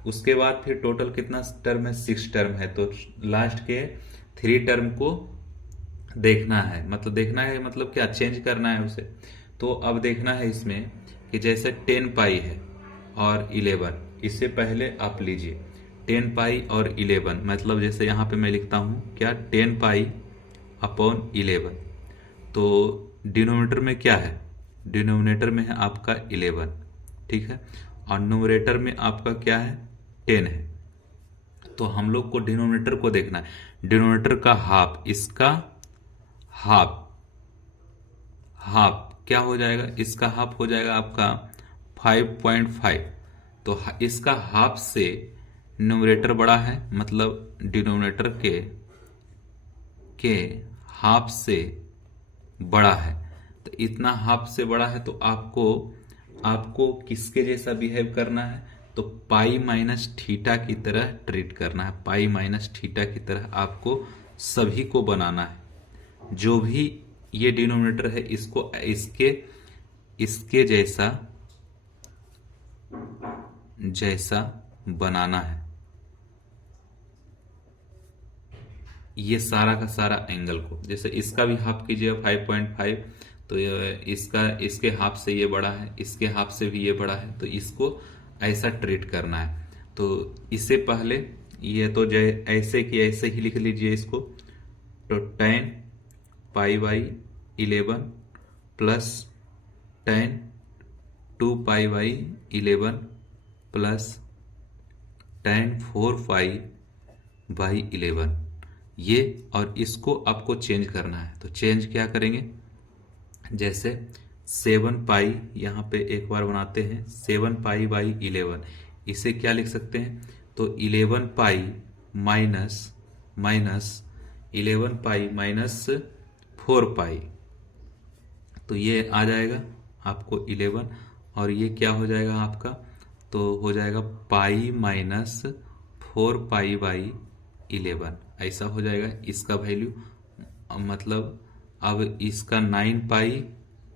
उसके बाद फिर टोटल कितना टर्म है, 6 टर्म है, तो लास्ट के 3 टर्म को देखना है, मतलब देखना है मतलब क्या, चेंज करना है उसे। तो अब देखना है इसमें कि जैसे 10 पाई है और 11, इससे पहले आप लीजिए 10 पाई और 11, मतलब जैसे यहाँ पे मैं लिखता हूँ क्या, 10 पाई अपॉन 11। तो डिनोमिनेटर में क्या है, डिनोमिनेटर में है आपका 11। ठीक है, और न्यूमरेटर में आपका क्या है, 10 है। तो हम लोग को डिनोमिनेटर को देखना है, डिनोमिनेटर का हाफ, इसका हाफ क्या हो जाएगा, इसका हाफ हो जाएगा आपका 5.5। तो इसका हाफ से न्यूमरेटर बड़ा है, मतलब डिनोमिनेटर के के हाफ से बड़ा है। तो इतना हाफ से बड़ा है तो आपको किसके जैसा बिहेव करना है? तो पाई माइनस थीटा की तरह ट्रीट करना है। पाई माइनस थीटा की तरह आपको सभी को बनाना है। जो भी ये डिनोमिनेटर है इसको इसके जैसा बनाना है। ये सारा का सारा एंगल को, जैसे इसका भी हाफ कीजिए 5.5, तो इसके हाफ से ये बड़ा है, इसके हाफ से भी ये बड़ा है, तो इसको ऐसा ट्रीट करना है। तो इससे पहले ये तो ऐसे कि ऐसे ही लिख लीजिए इसको। तो tan pi by 11 plus tan 2 pi by 11 plus tan 4 pi by 11, ये और इसको आपको चेंज करना है। तो चेंज क्या करेंगे? जैसे 7 पाई यहाँ पे एक बार बनाते हैं, 7 पाई बाई 11, इसे क्या लिख सकते हैं? तो 11 पाई माइनस 11 पाई माइनस 4 पाई, तो ये आ जाएगा आपको 11, और ये क्या हो जाएगा आपका? तो हो जाएगा पाई माइनस 4 पाई बाई 11, ऐसा हो जाएगा इसका वैल्यू। मतलब अब इसका 9 पाई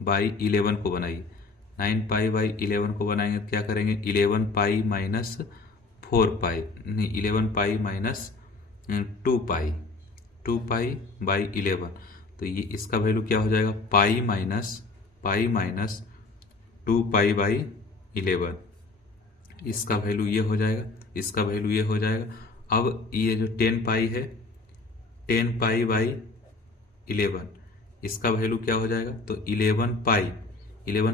बाई 11 को बनाइए, 9 पाई बाई 11 को बनाएंगे तो क्या करेंगे? 11 पाई माइनस 4 पाई, नहीं 11 पाई माइनस 2 पाई, 2 पाई बाई 11, तो ये इसका वैल्यू क्या हो जाएगा? पाई माइनस 2 पाई बाई 11, इसका वैल्यू ये हो जाएगा, इसका वैल्यू ये हो जाएगा। अब ये जो 10 पाई है, 10 पाई बाई 11, इसका वैल्यू क्या हो जाएगा? तो 11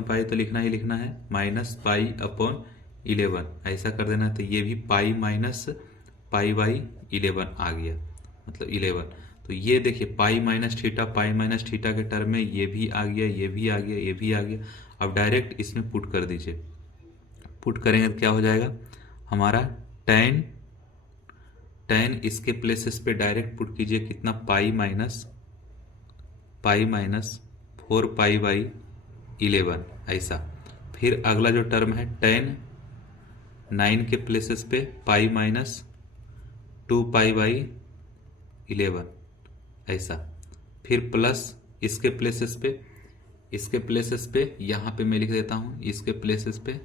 पाई तो लिखना ही लिखना है, माइनस पाई अपॉन 11, ऐसा कर देना। तो ये भी पाई माइनस पाई बाई 11 आ गया, मतलब 11। तो ये देखिए पाई माइनस थीटा के टर्म में ये भी आ गया, ये भी आ गया, ये भी आ गया। अब डायरेक्ट इसमें पुट कर दीजिए। पुट करेंगे तो क्या हो जाएगा हमारा? tan इसके प्लेसेस पे डायरेक्ट पुट कीजिए, कितना? पाई माइनस 4 पाई बाई 11, ऐसा। फिर अगला जो टर्म है tan 9 के प्लेसेस पे पाई माइनस 2 पाई बाई 11, ऐसा। फिर प्लस इसके प्लेसेस पे यहाँ पे मैं लिख देता हूँ, इसके प्लेसेस पे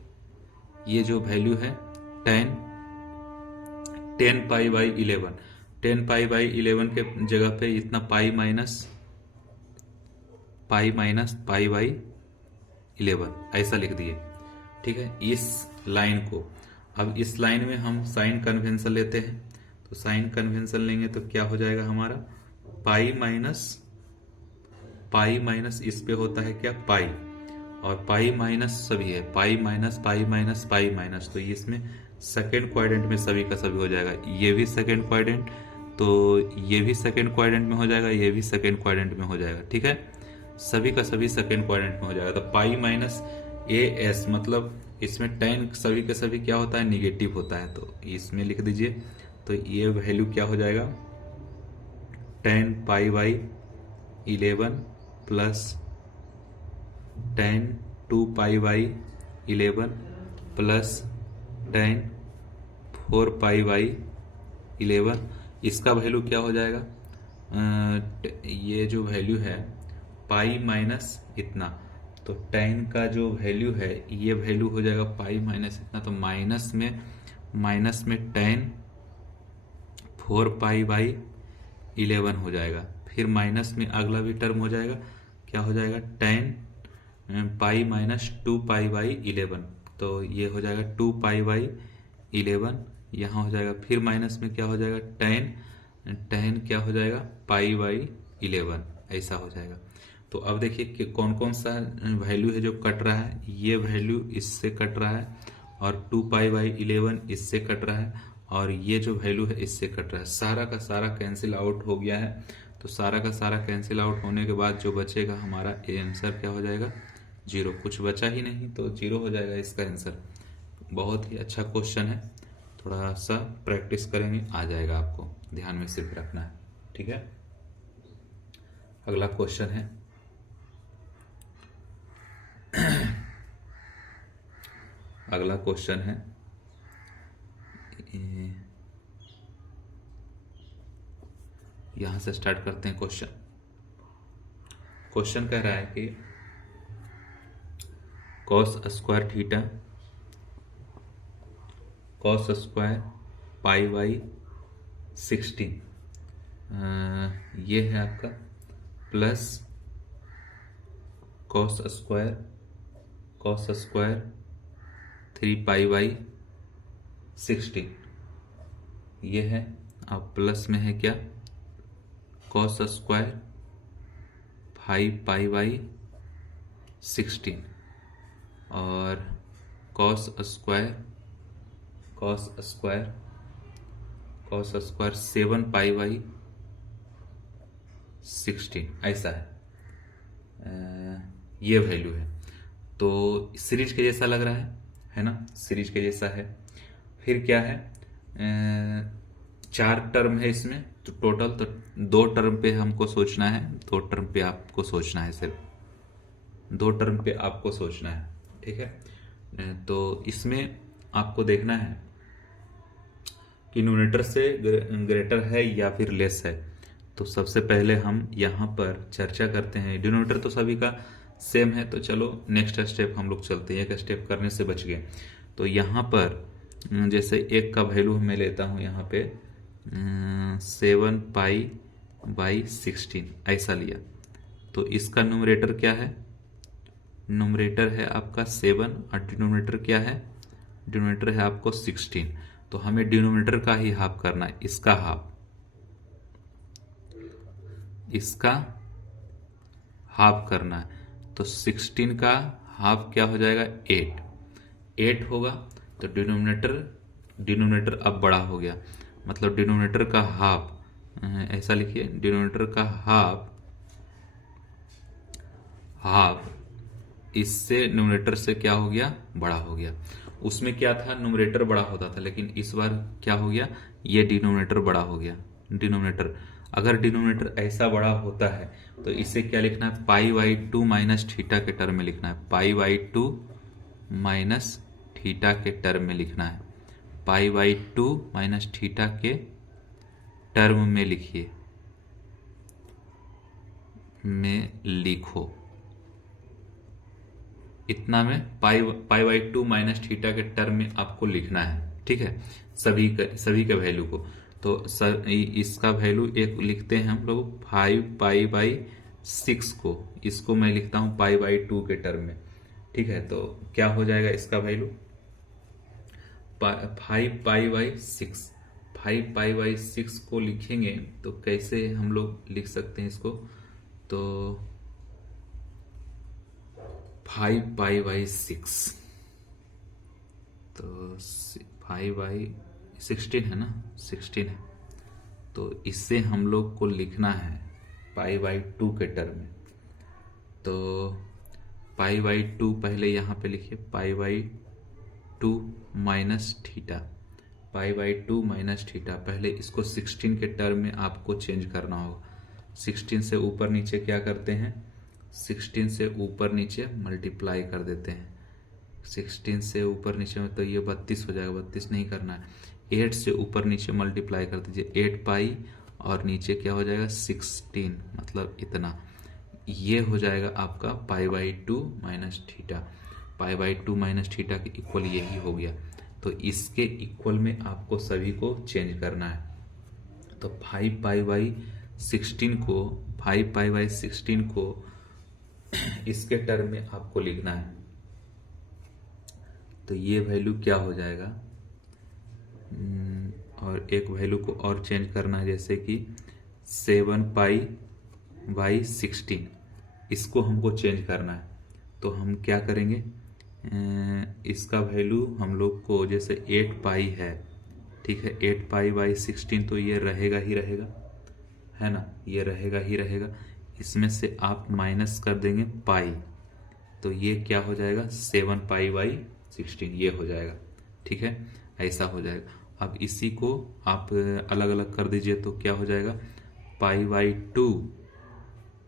ये जो वैल्यू है tan pi by 11, 10 pi by 11 के जगह पे इतना पाई माइनस पाई बाई 11, ऐसा लिख दिए। ठीक है, इस लाइन को। अब इस लाइन में हम साइन कन्वेंशन लेते हैं, तो साइन कन्वेंशन लेंगे तो क्या हो जाएगा हमारा? पाई माइनस इस पे होता है क्या? पाई, और पाई माइनस सभी है, पाई माइनस, तो इसमें सेकेंड क्वाड्रेंट में सभी का सभी हो जाएगा। ये भी सेकेंड क्वाड्रेंट, तो ये भी सेकेंड क्वाड्रेंट में हो जाएगा, ये भी सेकेंड क्वाड्रेंट में हो जाएगा। ठीक है, सभी का सभी सेकेंड क्वाड्रेंट में हो जाएगा। तो पाई माइनस AS, मतलब इसमें tan सभी के सभी क्या होता है? निगेटिव होता है, तो इसमें लिख दीजिए। तो ये वैल्यू क्या हो जाएगा? tan pi by 11 plus tan 2 pi by 11 plus tan 4 pi by 11, इसका वैल्यू क्या हो जाएगा? ये जो वैल्यू है पाई माइनस इतना, तो tan का जो वैल्यू है ये वैल्यू हो जाएगा पाई माइनस इतना, तो माइनस में tan 4 पाई बाई 11 हो जाएगा। फिर माइनस में अगला भी टर्म हो जाएगा, क्या हो जाएगा? tan pi minus 2 pi by 11, तो ये हो जाएगा 2 पाई बाई 11, यहाँ हो जाएगा। फिर माइनस में क्या हो जाएगा? tan क्या हो जाएगा? पाई बाई 11, ऐसा हो जाएगा। तो अब देखिए कि कौन कौन सा वैल्यू है जो कट रहा है। ये वैल्यू इससे कट रहा है, और 2 पाई बाई 11 इससे कट रहा है, और ये जो वैल्यू है इससे कट रहा है। सारा का सारा कैंसिल आउट हो गया है। तो सारा का सारा कैंसिल आउट होने के बाद जो बचेगा हमारा आंसर क्या हो जाएगा? 0। कुछ बचा ही नहीं, तो 0 हो जाएगा इसका आंसर। बहुत ही अच्छा क्वेश्चन है, थोड़ा सा प्रैक्टिस करेंगे आ जाएगा आपको, ध्यान में सिर्फ रखना है। ठीक है। अगला क्वेश्चन है अगला क्वेश्चन है यहां से स्टार्ट करते हैं। क्वेश्चन कह रहा है कि cos square theta cos square pi by 16 ये है आपका plus cos square 3 pi by 16 ये है। अब प्लस में है क्या, कॉस स्क्वायर 5 पाई बाई 16 और कॉस स्क्वायर 7 पाई बाई 16 ऐसा है। ये वैल्यू है तो सीरीज के जैसा लग रहा है ना, सीरीज के जैसा है। फिर क्या है, 4 टर्म है इसमें तो टोटल, तो 2 टर्म पे हमको सोचना है, 2 टर्म पे आपको सोचना है, सिर्फ 2 टर्म पे आपको सोचना है, ठीक है। तो इसमें आपको देखना है कि न्यूमरेटर से ग्रेटर है या फिर लेस है। तो सबसे पहले हम यहाँ पर चर्चा करते हैं, डिनोमिनेटर तो सभी का सेम है, तो चलो नेक्स्ट स्टेप हम लोग चलते हैं, एक स्टेप करने से बच गए। तो यहाँ पर जैसे एक का वैल्यू मैं लेता हूँ यहाँ पे 7 पाई बाई 16 ऐसा लिया, तो इसका न्यूमरेटर क्या है, न्यूमरेटर है आपका 7 और डिनोमिनेटर क्या है, डिनोमिनेटर है आपको 16। तो हमें डिनोमिनेटर का ही हाफ करना है, इसका हाफ करना है। तो 16 का हाफ क्या हो जाएगा, 8 होगा। तो डिनोमिनेटर अब बड़ा हो गया, मतलब डिनोमिनेटर का हाफ, ऐसा लिखिए, डिनोमिनेटर का हाफ इससे न्यूमरेटर से क्या हो गया, बड़ा हो गया। उसमें क्या था, न्यूमरेटर बड़ा होता था, लेकिन इस बार क्या हो गया, ये डिनोमिनेटर बड़ा हो गया। डिनोमिनेटर, अगर डिनोमिनेटर ऐसा बड़ा होता है तो इसे क्या लिखना है, पाई बाई 2 माइनस थीटा के टर्म में लिखना है, पाई बाई 2 माइनस थीटा के टर्म में लिखना है, पाई बाई 2 माइनस थीटा के टर्म में लिखिए, में लिखो, इतना में पाई बाई 2 माइनस थीटा के टर्म में आपको लिखना है, ठीक है, सभी का वैल्यू को। तो इसका वैल्यू एक लिखते हैं हम लोग 5 पाई बाई 6 को, इसको मैं लिखता हूं पाई बाई 2 के टर्म में, ठीक है। तो क्या हो जाएगा इसका value, 5 pi by 6, 5 pi by 6 को लिखेंगे तो कैसे हम लोग लिख सकते हैं इसको, तो 5 पाई बाई 6, तो 5 बाई 16 है ना, 16 है, तो इससे हम लोग को लिखना है पाई बाई 2 के टर्म में। तो पाई बाई 2 पहले यहाँ पे लिखिए, pi by 2 minus theta, pi by 2 minus theta, पहले इसको 16 के टर्म में आपको चेंज करना होगा। 16 से ऊपर नीचे क्या करते हैं, 16 से ऊपर नीचे मल्टीप्लाई कर देते हैं, 16 से ऊपर नीचे में तो ये 32 हो जाएगा, 32 नहीं करना है, 8 से ऊपर नीचे मल्टीप्लाई कर दीजिए, 8 पाई और नीचे क्या हो जाएगा 16, मतलब इतना, ये हो जाएगा आपका pi by 2 minus theta, pi by 2 minus theta के इक्वल यही हो गया। तो इसके इक्वल में आपको सभी को चेंज करना है। तो 5 पाई बाई 16 को, 5 पाई बाई 16 को इसके टर्म में आपको लिखना है। तो ये वैल्यू क्या हो जाएगा, और एक वैल्यू को और चेंज करना है, जैसे कि 7 पाई बाई 16, इसको हमको चेंज करना है। तो हम क्या करेंगे, इसका वैल्यू हम लोग को, जैसे 8 पाई है, ठीक है, 8 पाई बाई 16, तो ये रहेगा ही रहेगा, है ना, ये रहेगा ही रहेगा। इसमें से आप माइनस कर देंगे पाई, तो ये क्या हो जाएगा 7 पाई बाई 16, ये हो जाएगा, ठीक है, ऐसा हो जाएगा। अब इसी को आप अलग अलग कर दीजिए तो क्या हो जाएगा, pi by 2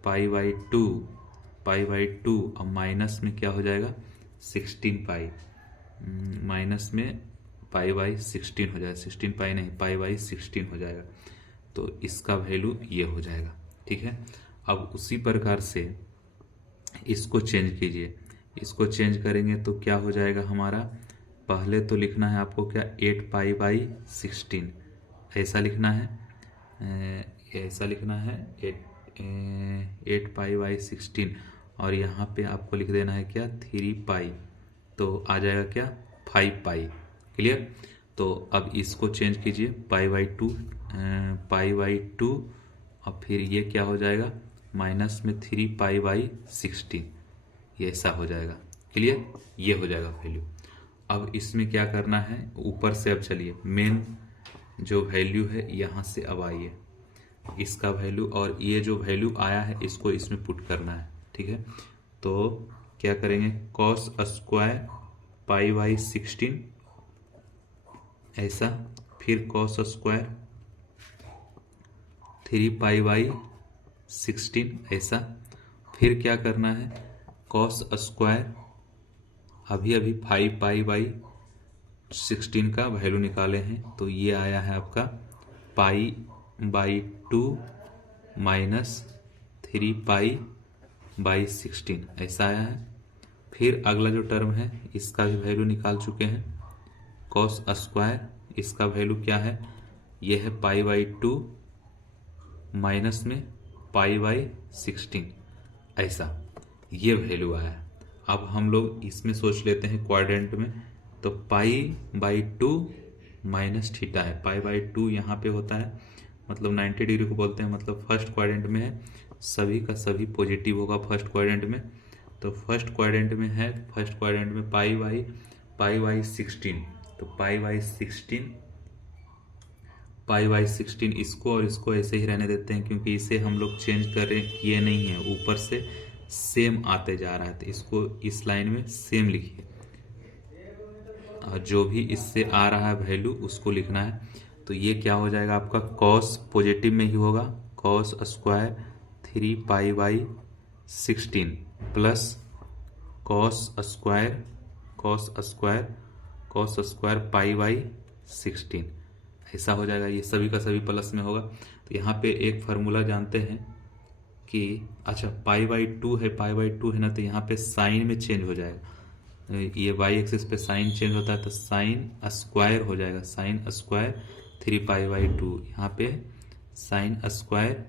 pi by two अब माइनस में क्या हो जाएगा 16 पाई, माइनस में पाई बाई 16 हो जाएगा, 16 पाई नहीं पाई बाई 16 हो जाएगा। तो इसका वैल्यू ये हो जाएगा। ठीक है, अब उसी प्रकार से इसको चेंज कीजिए, इसको चेंज करेंगे तो क्या हो जाएगा हमारा, पहले तो लिखना है आपको क्या 8 पाई बाई 16 ऐसा लिखना है, ऐसा लिखना है 8 पाई बाई 16 और यहाँ पे आपको लिख देना है क्या 3 पाई, तो आ जाएगा क्या 5 पाई। क्लियर। तो अब इसको चेंज कीजिए पाई बाई टू और फिर ये क्या हो जाएगा माइनस में 3 पाई बाई 16, ये ऐसा हो जाएगा। क्लियर, ये हो जाएगा वैल्यू। अब इसमें क्या करना है, ऊपर से अब चलिए मेन जो वैल्यू है यहाँ से अब आइए इसका वैल्यू, और ये जो वैल्यू आया है इसको इसमें पुट करना है। ठीक है, तो क्या करेंगे कॉस स्क्वायर पाई बाई 16 ऐसा, फिर कॉस स्क्वायर 3 पाई बाई 16 ऐसा, फिर क्या करना है कॉस स्क्वायर अभी 5 पाई बाई 16 का वैल्यू निकाले हैं, तो ये आया है आपका pi by 2 minus 3 pi by 16 ऐसा आया है। फिर अगला जो टर्म है इसका भी वैल्यू निकाल चुके हैं, कॉस स्क्वायर इसका वैल्यू क्या है, ये है पाई बाई 2 माइनस में पाई बाई 16 ऐसा, ये वैल्यू आया है। अब हम लोग इसमें सोच लेते हैं क्वाड्रेंट में, तो पाई बाई 2 माइनस थीटा है, पाई बाई 2 यहाँ पे होता है मतलब 90 डिग्री को बोलते हैं, मतलब फर्स्ट क्वाड्रेंट में है, सभी का सभी पॉजिटिव होगा फर्स्ट क्वाड्रेंट में। तो फर्स्ट क्वाड्रेंट में है, फर्स्ट क्वाड्रेंट में पाई बाई 16, तो पाई बाई 16 इसको और इसको ऐसे ही रहने देते हैं, क्योंकि इसे हम लोग चेंज किए नहीं है, ऊपर से सेम आते जा रहा है, तो इसको इस लाइन में सेम लिखिए और जो भी इससे आ रहा है वैल्यू उसको लिखना है। तो ये क्या हो जाएगा आपका कॉस पॉजिटिव में ही होगा, cos square 3 pi by 16 plus cos square pi by 16 ऐसा हो जाएगा। ये सभी का सभी प्लस में होगा। तो यहाँ पे एक फार्मूला जानते हैं कि अच्छा पाई बाई 2 है ना, तो यहाँ पे साइन में चेंज हो जाएगा, ये वाई एक्सिस पे साइन चेंज होता है, तो साइन स्क्वायर हो जाएगा, साइन स्क्वायर 3 पाई बाई 2, यहाँ पे साइन स्क्वायर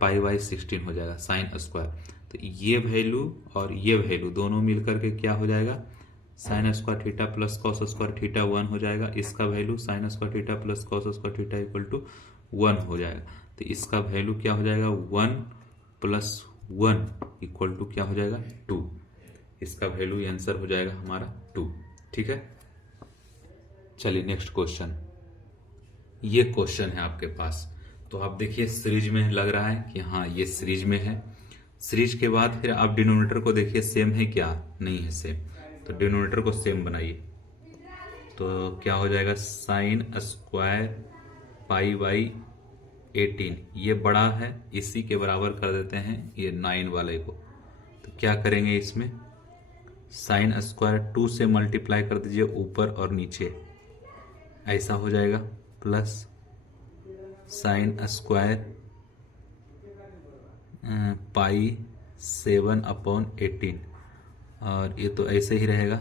पाई बाई 16 हो जाएगा, साइन स्क्वायर। तो ये वैल्यू और ये वैल्यू दोनों मिलकर के क्या हो जाएगा, sine square theta plus cos square theta 1 हो जाएगा। इसका वैल्यू sine square theta plus cos square theta equal to 1 हो जाएगा। तो इसका वैल्यू क्या हो जाएगा 1 प्लस 1 इक्वल टू क्या हो जाएगा 2। इसका वैल्यू आंसर हो जाएगा हमारा 2। ठीक है, चलिए नेक्स्ट क्वेश्चन। ये क्वेश्चन है आपके पास, तो आप देखिए सीरीज में लग रहा है कि हाँ ये सीरीज में है। सीरीज के बाद फिर आप डिनोमिनेटर को देखिए सेम है क्या, नहीं है सेम, तो डिनोमिनेटर को सेम बनाइए। तो क्या हो जाएगा साइन स्क्वायर पाई बाई 18, ये बड़ा है इसी के बराबर कर देते हैं ये 9 वाले को। तो क्या करेंगे इसमें साइन स्क्वायर 2 से मल्टीप्लाई कर दीजिए ऊपर और नीचे, ऐसा हो जाएगा, प्लस साइन स्क्वायर पाई 7/18, और ये तो ऐसे ही रहेगा,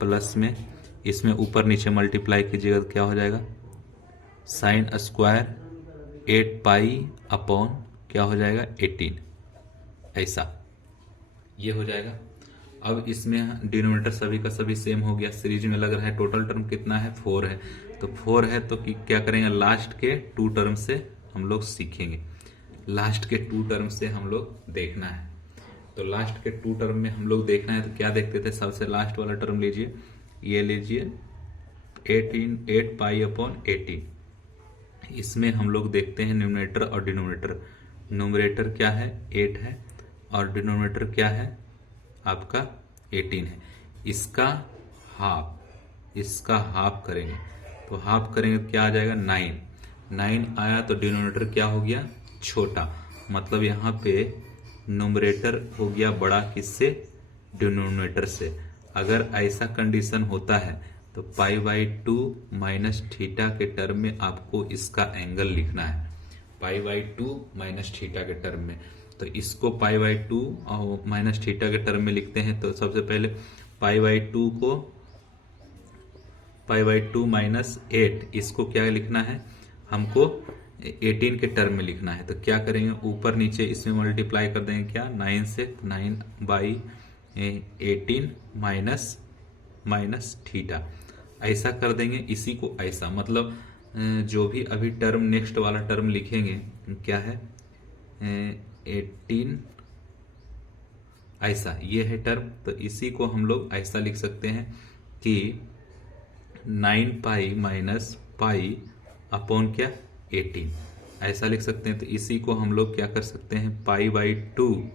प्लस में इसमें ऊपर नीचे मल्टीप्लाई कीजिएगा तो क्या हो जाएगा साइन स्क्वायर 8 पाई अपॉन क्या हो जाएगा 18, ऐसा ये हो जाएगा। अब इसमें डिनोमिनेटर सभी का सभी सेम हो गया, सीरीज में लग रहा है। टोटल टर्म कितना है 4 है, तो 4 है तो क्या करेंगे लास्ट के 2 टर्म से हम लोग सीखेंगे, लास्ट के 2 टर्म से हम लोग देखना है। तो लास्ट के 2 टर्म में हम लोग देखना है तो क्या देखते थे, सबसे लास्ट वाला टर्म लीजिए, ये लीजिए 8 पाई अपॉन 18। इसमें हम लोग देखते हैं न्यूमरेटर और डिनोमिनेटर। न्यूमरेटर क्या है 8 है और डिनोमिनेटर क्या है आपका 18 है। इसका हाफ करेंगे, तो हाफ करेंगे तो क्या आ जाएगा 9 आया, तो डिनोमिनेटर क्या हो गया छोटा, मतलब यहाँ पे न्यूमरेटर हो गया बड़ा किससे, डिनोमिनेटर से। अगर ऐसा कंडीशन होता है तो π/2 माइनस थीटा के टर्म में आपको इसका एंगल लिखना है, π/2 माइनस थीटा के टर्म में। तो इसको π/2 और माइनस थीटा के टर्म में लिखते हैं। तो सबसे पहले π/2 को π/2 माइनस 8, इसको क्या लिखना है हमको, 18 के टर्म में लिखना है। तो क्या करेंगे, ऊपर नीचे इसमें मल्टीप्लाई कर देंगे, क्या 9 से, 9/18 माइनस थीटा, ऐसा कर देंगे। इसी को ऐसा, मतलब जो भी अभी टर्म नेक्स्ट वाला टर्म लिखेंगे क्या है, 18 ऐसा, ये है टर्म। तो इसी को हम लोग ऐसा लिख सकते हैं कि 9π माइनस पाई अपॉन क्या 18, ऐसा लिख सकते हैं। तो इसी को हम लोग क्या कर सकते हैं, π/2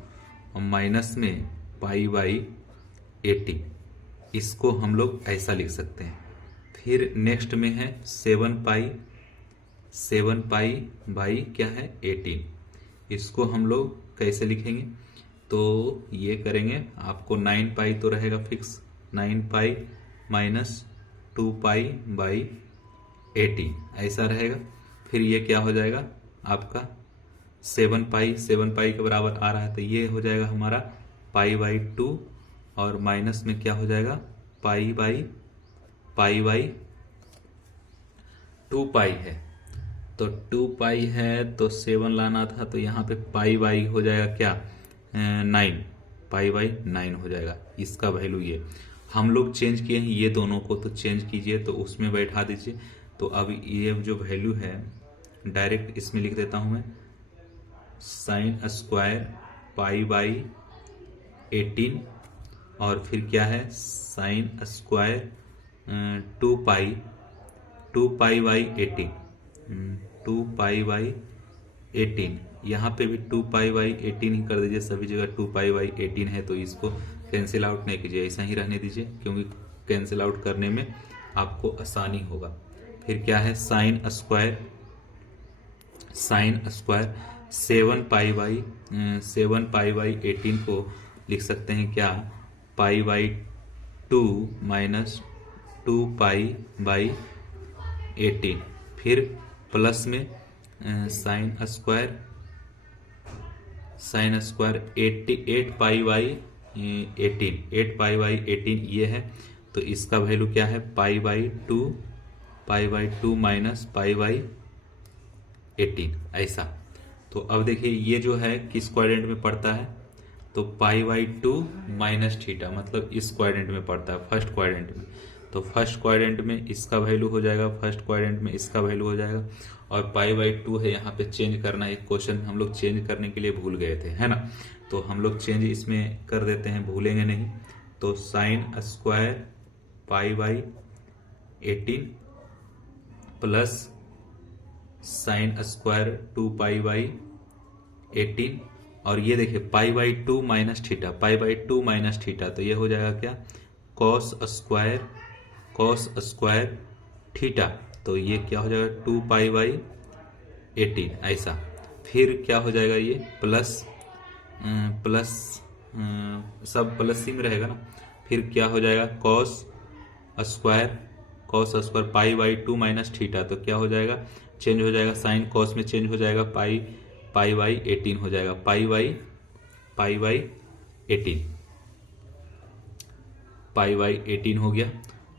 और माइनस में π/18, इसको हम लोग ऐसा लिख सकते हैं। फिर नेक्स्ट में है 7π बाई क्या है 18, इसको हम लोग कैसे लिखेंगे, तो ये करेंगे, आपको 9π तो रहेगा फिक्स, 9π माइनस 2π/18 ऐसा रहेगा। फिर ये क्या हो जाएगा आपका 7π के बराबर आ रहा है, तो ये हो जाएगा हमारा π/2 और माइनस में क्या हो जाएगा π/2π है। तो 2π है तो 7 लाना था, तो यहाँ पे π/, हो जाएगा क्या 9, π/9 हो जाएगा। इसका वैल्यू ये हम लोग चेंज किए हैं, ये दोनों को तो चेंज कीजिए, तो उसमें बैठा दीजिए। तो अब ये जो वैल्यू है डायरेक्ट इसमें लिख देता हूं मैं, sin स्क्वायर π/18 और फिर क्या है sin स्क्वायर 2π/18, 2π/18, यहाँ पे भी 2π/18 ही कर दीजिए, सभी जगह 2π/18 है, तो इसको कैंसिल आउट नहीं कीजिए, ऐसा ही रहने दीजिए, क्योंकि कैंसिल आउट करने में आपको आसानी होगा। फिर क्या है साइन स्क्वायर 7π/18 को लिख सकते हैं क्या π/2 माइनस 2π/18, फिर प्लस में साइन स्क्वायर 8π/18 ये है। तो इसका वैल्यू क्या है π/2 माइनस π/18 ऐसा। तो अब देखिए ये जो है किस क्वाड्रेंट में पड़ता है, तो π/2 माइनस थीटा, मतलब इस क्वाड्रेंट में पड़ता है, फर्स्ट क्वाड्रेंट में। तो फर्स्ट क्वाड्रेंट में इसका वैल्यू हो जाएगा, फर्स्ट क्वाड्रेंट में इसका वैल्यू हो जाएगा। और π/2 है, यहाँ पे चेंज करना, एक क्वेश्चन हम लोग चेंज करने के लिए भूल गए थे, है ना, तो हम लोग चेंज इसमें कर देते हैं, भूलेंगे नहीं। तो sine square π/18 plus sine square 2π/18, और ये देखिए π/2 माइनस थीटा, π/2 माइनस थीटा, तो ये हो जाएगा क्या कॉस स्क्वायर थीटा, तो ये क्या हो जाएगा 2π/18 ऐसा। फिर क्या हो जाएगा ये प्लस सब प्लस ही में रहेगा ना। फिर क्या हो जाएगा कॉस स्क्वायर π/2 माइनस थीटा, तो क्या हो जाएगा चेंज हो जाएगा, साइन कॉस में चेंज हो जाएगा, π/18 हो जाएगा, π/18 हो गया।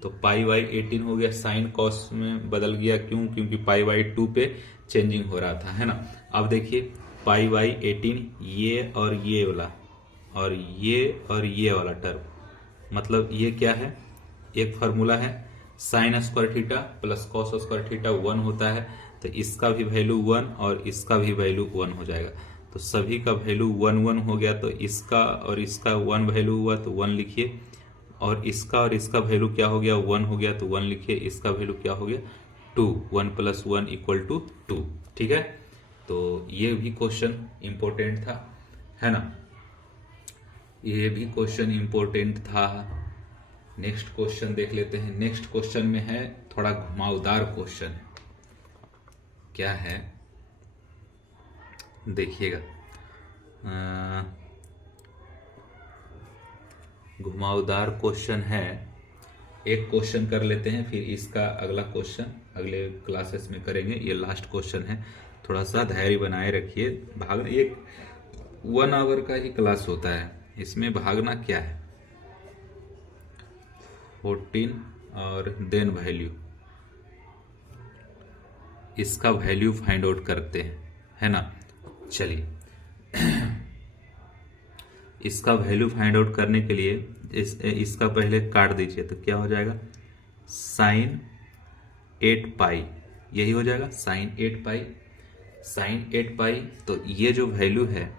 तो π/18 हो गया, साइन कॉस में बदल गया, क्यों, क्योंकि π/2 पे चेंजिंग हो रहा था, है ना। अब देखिए π/18 ये और ये वाला और ये वाला टर्म, मतलब ये क्या है, एक फार्मूला है sign square theta plus cos square theta 1 होता है, तो इसका भी वैल्यू 1 और इसका भी वैल्यू 1 हो जाएगा। तो सभी का वैल्यू 1 हो गया, तो इसका और इसका 1 वैल्यू हुआ तो 1 लिखिए, और इसका वैल्यू क्या हो गया 1 हो गया, तो 1 लिखिए, इसका वैल्यू क्या हो गया 2, 1 + 1 = 2, ठीक है। तो ये भी क्वेश्चन इंपॉर्टेंट था, है ना, ये भी क्वेश्चन इंपॉर्टेंट था। नेक्स्ट क्वेश्चन देख लेते हैं। नेक्स्ट क्वेश्चन में है थोड़ा घुमावदार क्वेश्चन है, क्या है देखिएगा। घुमावदार क्वेश्चन है। एक क्वेश्चन कर लेते हैं, फिर इसका अगला क्वेश्चन अगले क्लासेस में करेंगे। ये लास्ट क्वेश्चन है, थोड़ा सा धैर्य बनाए रखिए। भाग एक 1 आवर का ही क्लास होता है, इसमें भागना क्या है। 14 और देन वैल्यू, इसका वैल्यू फाइंड आउट करते हैं, है ना। चलिए इसका वैल्यू फाइंड आउट करने के लिए इसका पहले काट दीजिए, तो क्या हो जाएगा साइन 8 पाई, यही हो जाएगा साइन 8 पाई। साइन 8 पाई, तो ये जो वैल्यू है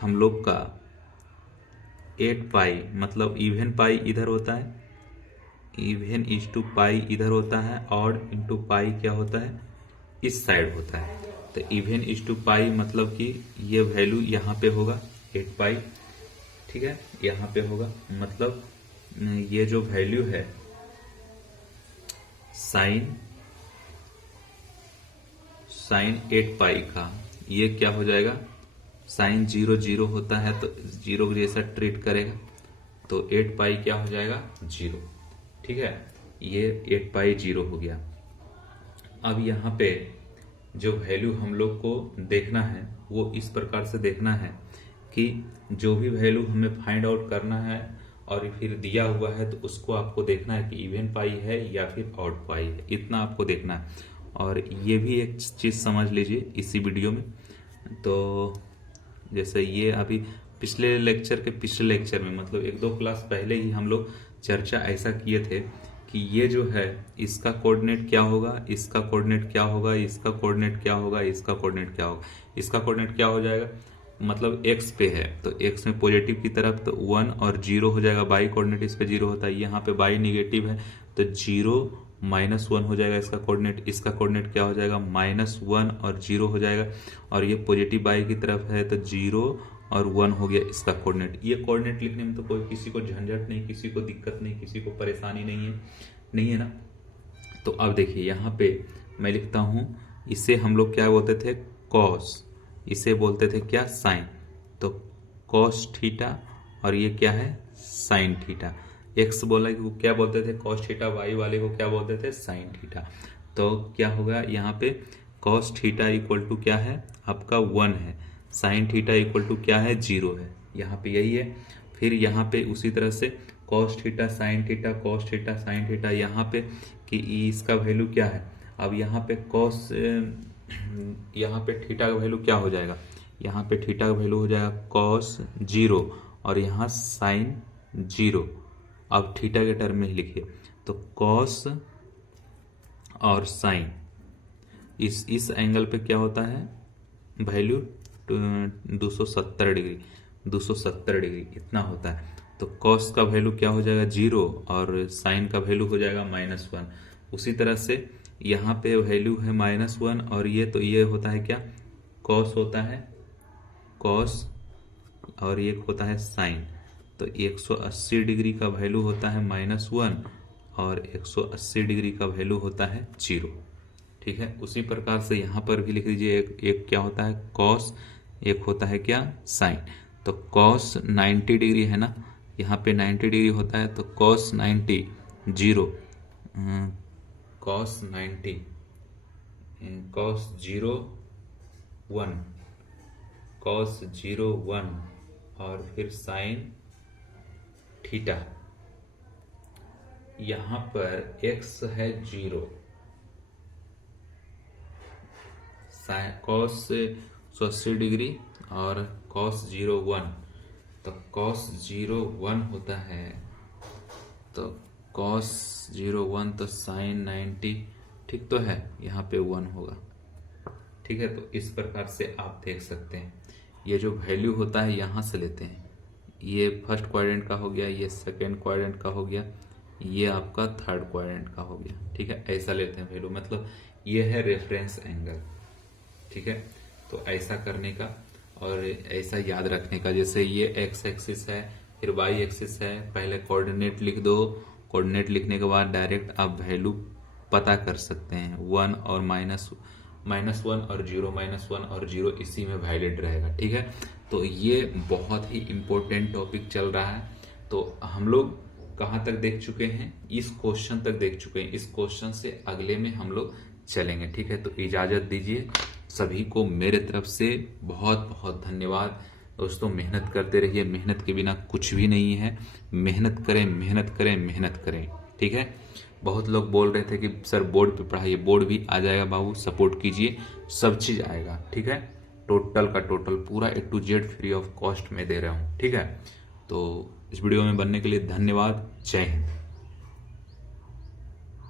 हम लोग का 8 पाई, मतलब इवन पाई इधर होता है, इवन इज टू पाई इधर होता है, ऑड इंटू पाई क्या होता है इस साइड होता है। तो इवन इज टू पाई मतलब कि ये वैल्यू यहाँ पे होगा 8 पाई, ठीक है, यहाँ पे होगा। मतलब ये जो वैल्यू है साइन 8 पाई का, ये क्या हो जाएगा, साइन 0 0 होता है तो 0 जैसा ट्रीट करेगा, तो 8 पाई क्या हो जाएगा 0, ठीक है। ये 8 पाई 0 हो गया। अब यहाँ पे जो वैल्यू हम लोग को देखना है वो इस प्रकार से देखना है कि जो भी वैल्यू हमें फाइंड आउट करना है और फिर दिया हुआ है, तो उसको आपको देखना है कि इवन पाई है या फिर ऑड पाई है, इतना आपको देखना है। और ये भी एक चीज़ समझ लीजिए इसी वीडियो में। तो जैसे ये अभी पिछले लेक्चर में, मतलब 1-2 क्लास पहले ही हम लोग चर्चा ऐसा किए थे कि ये जो है इसका कोऑर्डिनेट क्या होगा, इसका कोऑर्डिनेट क्या होगा, इसका कोऑर्डिनेट क्या होगा, इसका कोऑर्डिनेट क्या होगा। इसका कोऑर्डिनेट क्या हो जाएगा, मतलब x पे है तो x में पॉजिटिव की तरफ तो 1 और 0 हो जाएगा, बाई कोऑर्डिनेट इस पे 0 होता है। यहाँ पे बाई निगेटिव है तो 0 -1 हो जाएगा इसका कोऑर्डिनेट। इसका कोऑर्डिनेट क्या हो जाएगा -1 और 0 हो जाएगा। और ये पॉजिटिव बाई की तरफ है तो 0 और 1 हो गया इसका कोऑर्डिनेट। ये कोऑर्डिनेट लिखने में तो कोई किसी को झंझट नहीं, किसी को दिक्कत नहीं, किसी को परेशानी नहीं है ना। तो अब देखिए यहाँ पे मैं लिखता हूँ, इसे हम लोग क्या बोलते थे कॉस, इसे बोलते थे क्या साइन। तो कॉस थीटा और ये क्या है साइन थीटा। एक्स बोला कि वो क्या बोलते थे कॉस थीटा, वाई वाले को क्या बोलते थे साइन थीटा। तो क्या होगा यहाँ पे कॉस थीटा इक्वल टू क्या है आपका 1 है, साइन थीटा इक्वल टू क्या है 0 है, यहाँ पे यही है। फिर यहाँ पे उसी तरह से cos theta sine theta, cos theta sine theta, यहाँ पे कि इसका वैल्यू क्या है। अब यहाँ पे कॉस, यहाँ पे थीटा का वैल्यू क्या हो जाएगा, यहाँ पे थीटा का वैल्यू हो जाएगा कॉस 0 और यहाँ साइन 0। अब थीटा के टर्म में ही लिखिए, तो कॉस और साइन इस एंगल पे क्या होता है वैल्यू 270 डिग्री इतना होता है। तो कॉस का वैल्यू क्या हो जाएगा 0 और साइन का वैल्यू हो जाएगा -1। उसी तरह से यहाँ पे वैल्यू है -1 और ये तो ये होता है क्या कॉस होता है कॉस और ये होता है साइन। तो 180 डिग्री का वैल्यू होता है -1 और 180 डिग्री का वैल्यू होता है 0, ठीक है। उसी प्रकार से यहाँ पर भी लिख लीजिए, एक क्या होता है कॉस, एक होता है क्या साइन। तो कॉस 90 डिग्री है ना, यहाँ पे 90 डिग्री होता है, तो कॉस 90 0, कॉस 90, कॉस 0 1, कॉस 0 1 और फिर साइन थीटा। यहाँ पर x है 0, कॉस 180 डिग्री और कॉस 0 1, तो कॉस 0 1 होता है, तो कॉस 0 1 तो साइन 90, ठीक तो है, यहाँ पे 1 होगा, ठीक है। तो इस प्रकार से आप देख सकते हैं ये जो वैल्यू होता है यहाँ से लेते हैं, ये फर्स्ट क्वाड्रेंट का हो गया, ये सेकेंड क्वाड्रेंट का हो गया, ये आपका थर्ड क्वाड्रेंट का हो गया, ठीक है। ऐसा लेते हैं वैल्यू, मतलब ये है रेफरेंस एंगल, ठीक है। तो ऐसा करने का और ऐसा याद रखने का, जैसे ये एक्स एक्सिस है फिर वाई एक्सिस है, पहले कोऑर्डिनेट लिख दो, कोऑर्डिनेट लिखने के बाद डायरेक्ट आप वैल्यू पता कर सकते हैं। 1 और -1 और 0 -1 और 0 इसी में वैलिड रहेगा, ठीक है। तो ये बहुत ही इम्पोर्टेंट टॉपिक चल रहा है। तो हम लोग कहाँ तक देख चुके हैं, इस क्वेश्चन तक देख चुके हैं। इस क्वेश्चन से अगले में हम लोग चलेंगे, ठीक है। तो इजाजत दीजिए, सभी को मेरे तरफ से बहुत बहुत धन्यवाद। दोस्तों मेहनत करते रहिए, मेहनत के बिना कुछ भी नहीं है। मेहनत करें मेहनत करें मेहनत करें, ठीक है। बहुत लोग बोल रहे थे कि सर बोर्ड पे पढ़ाइए, बोर्ड भी आ जाएगा बाबू, सपोर्ट कीजिए, सब चीज आएगा, ठीक है। टोटल का टोटल पूरा A to Z free of cost में दे रहा हूँ, ठीक है। तो इस वीडियो में बनने के लिए धन्यवाद। जय हिंद।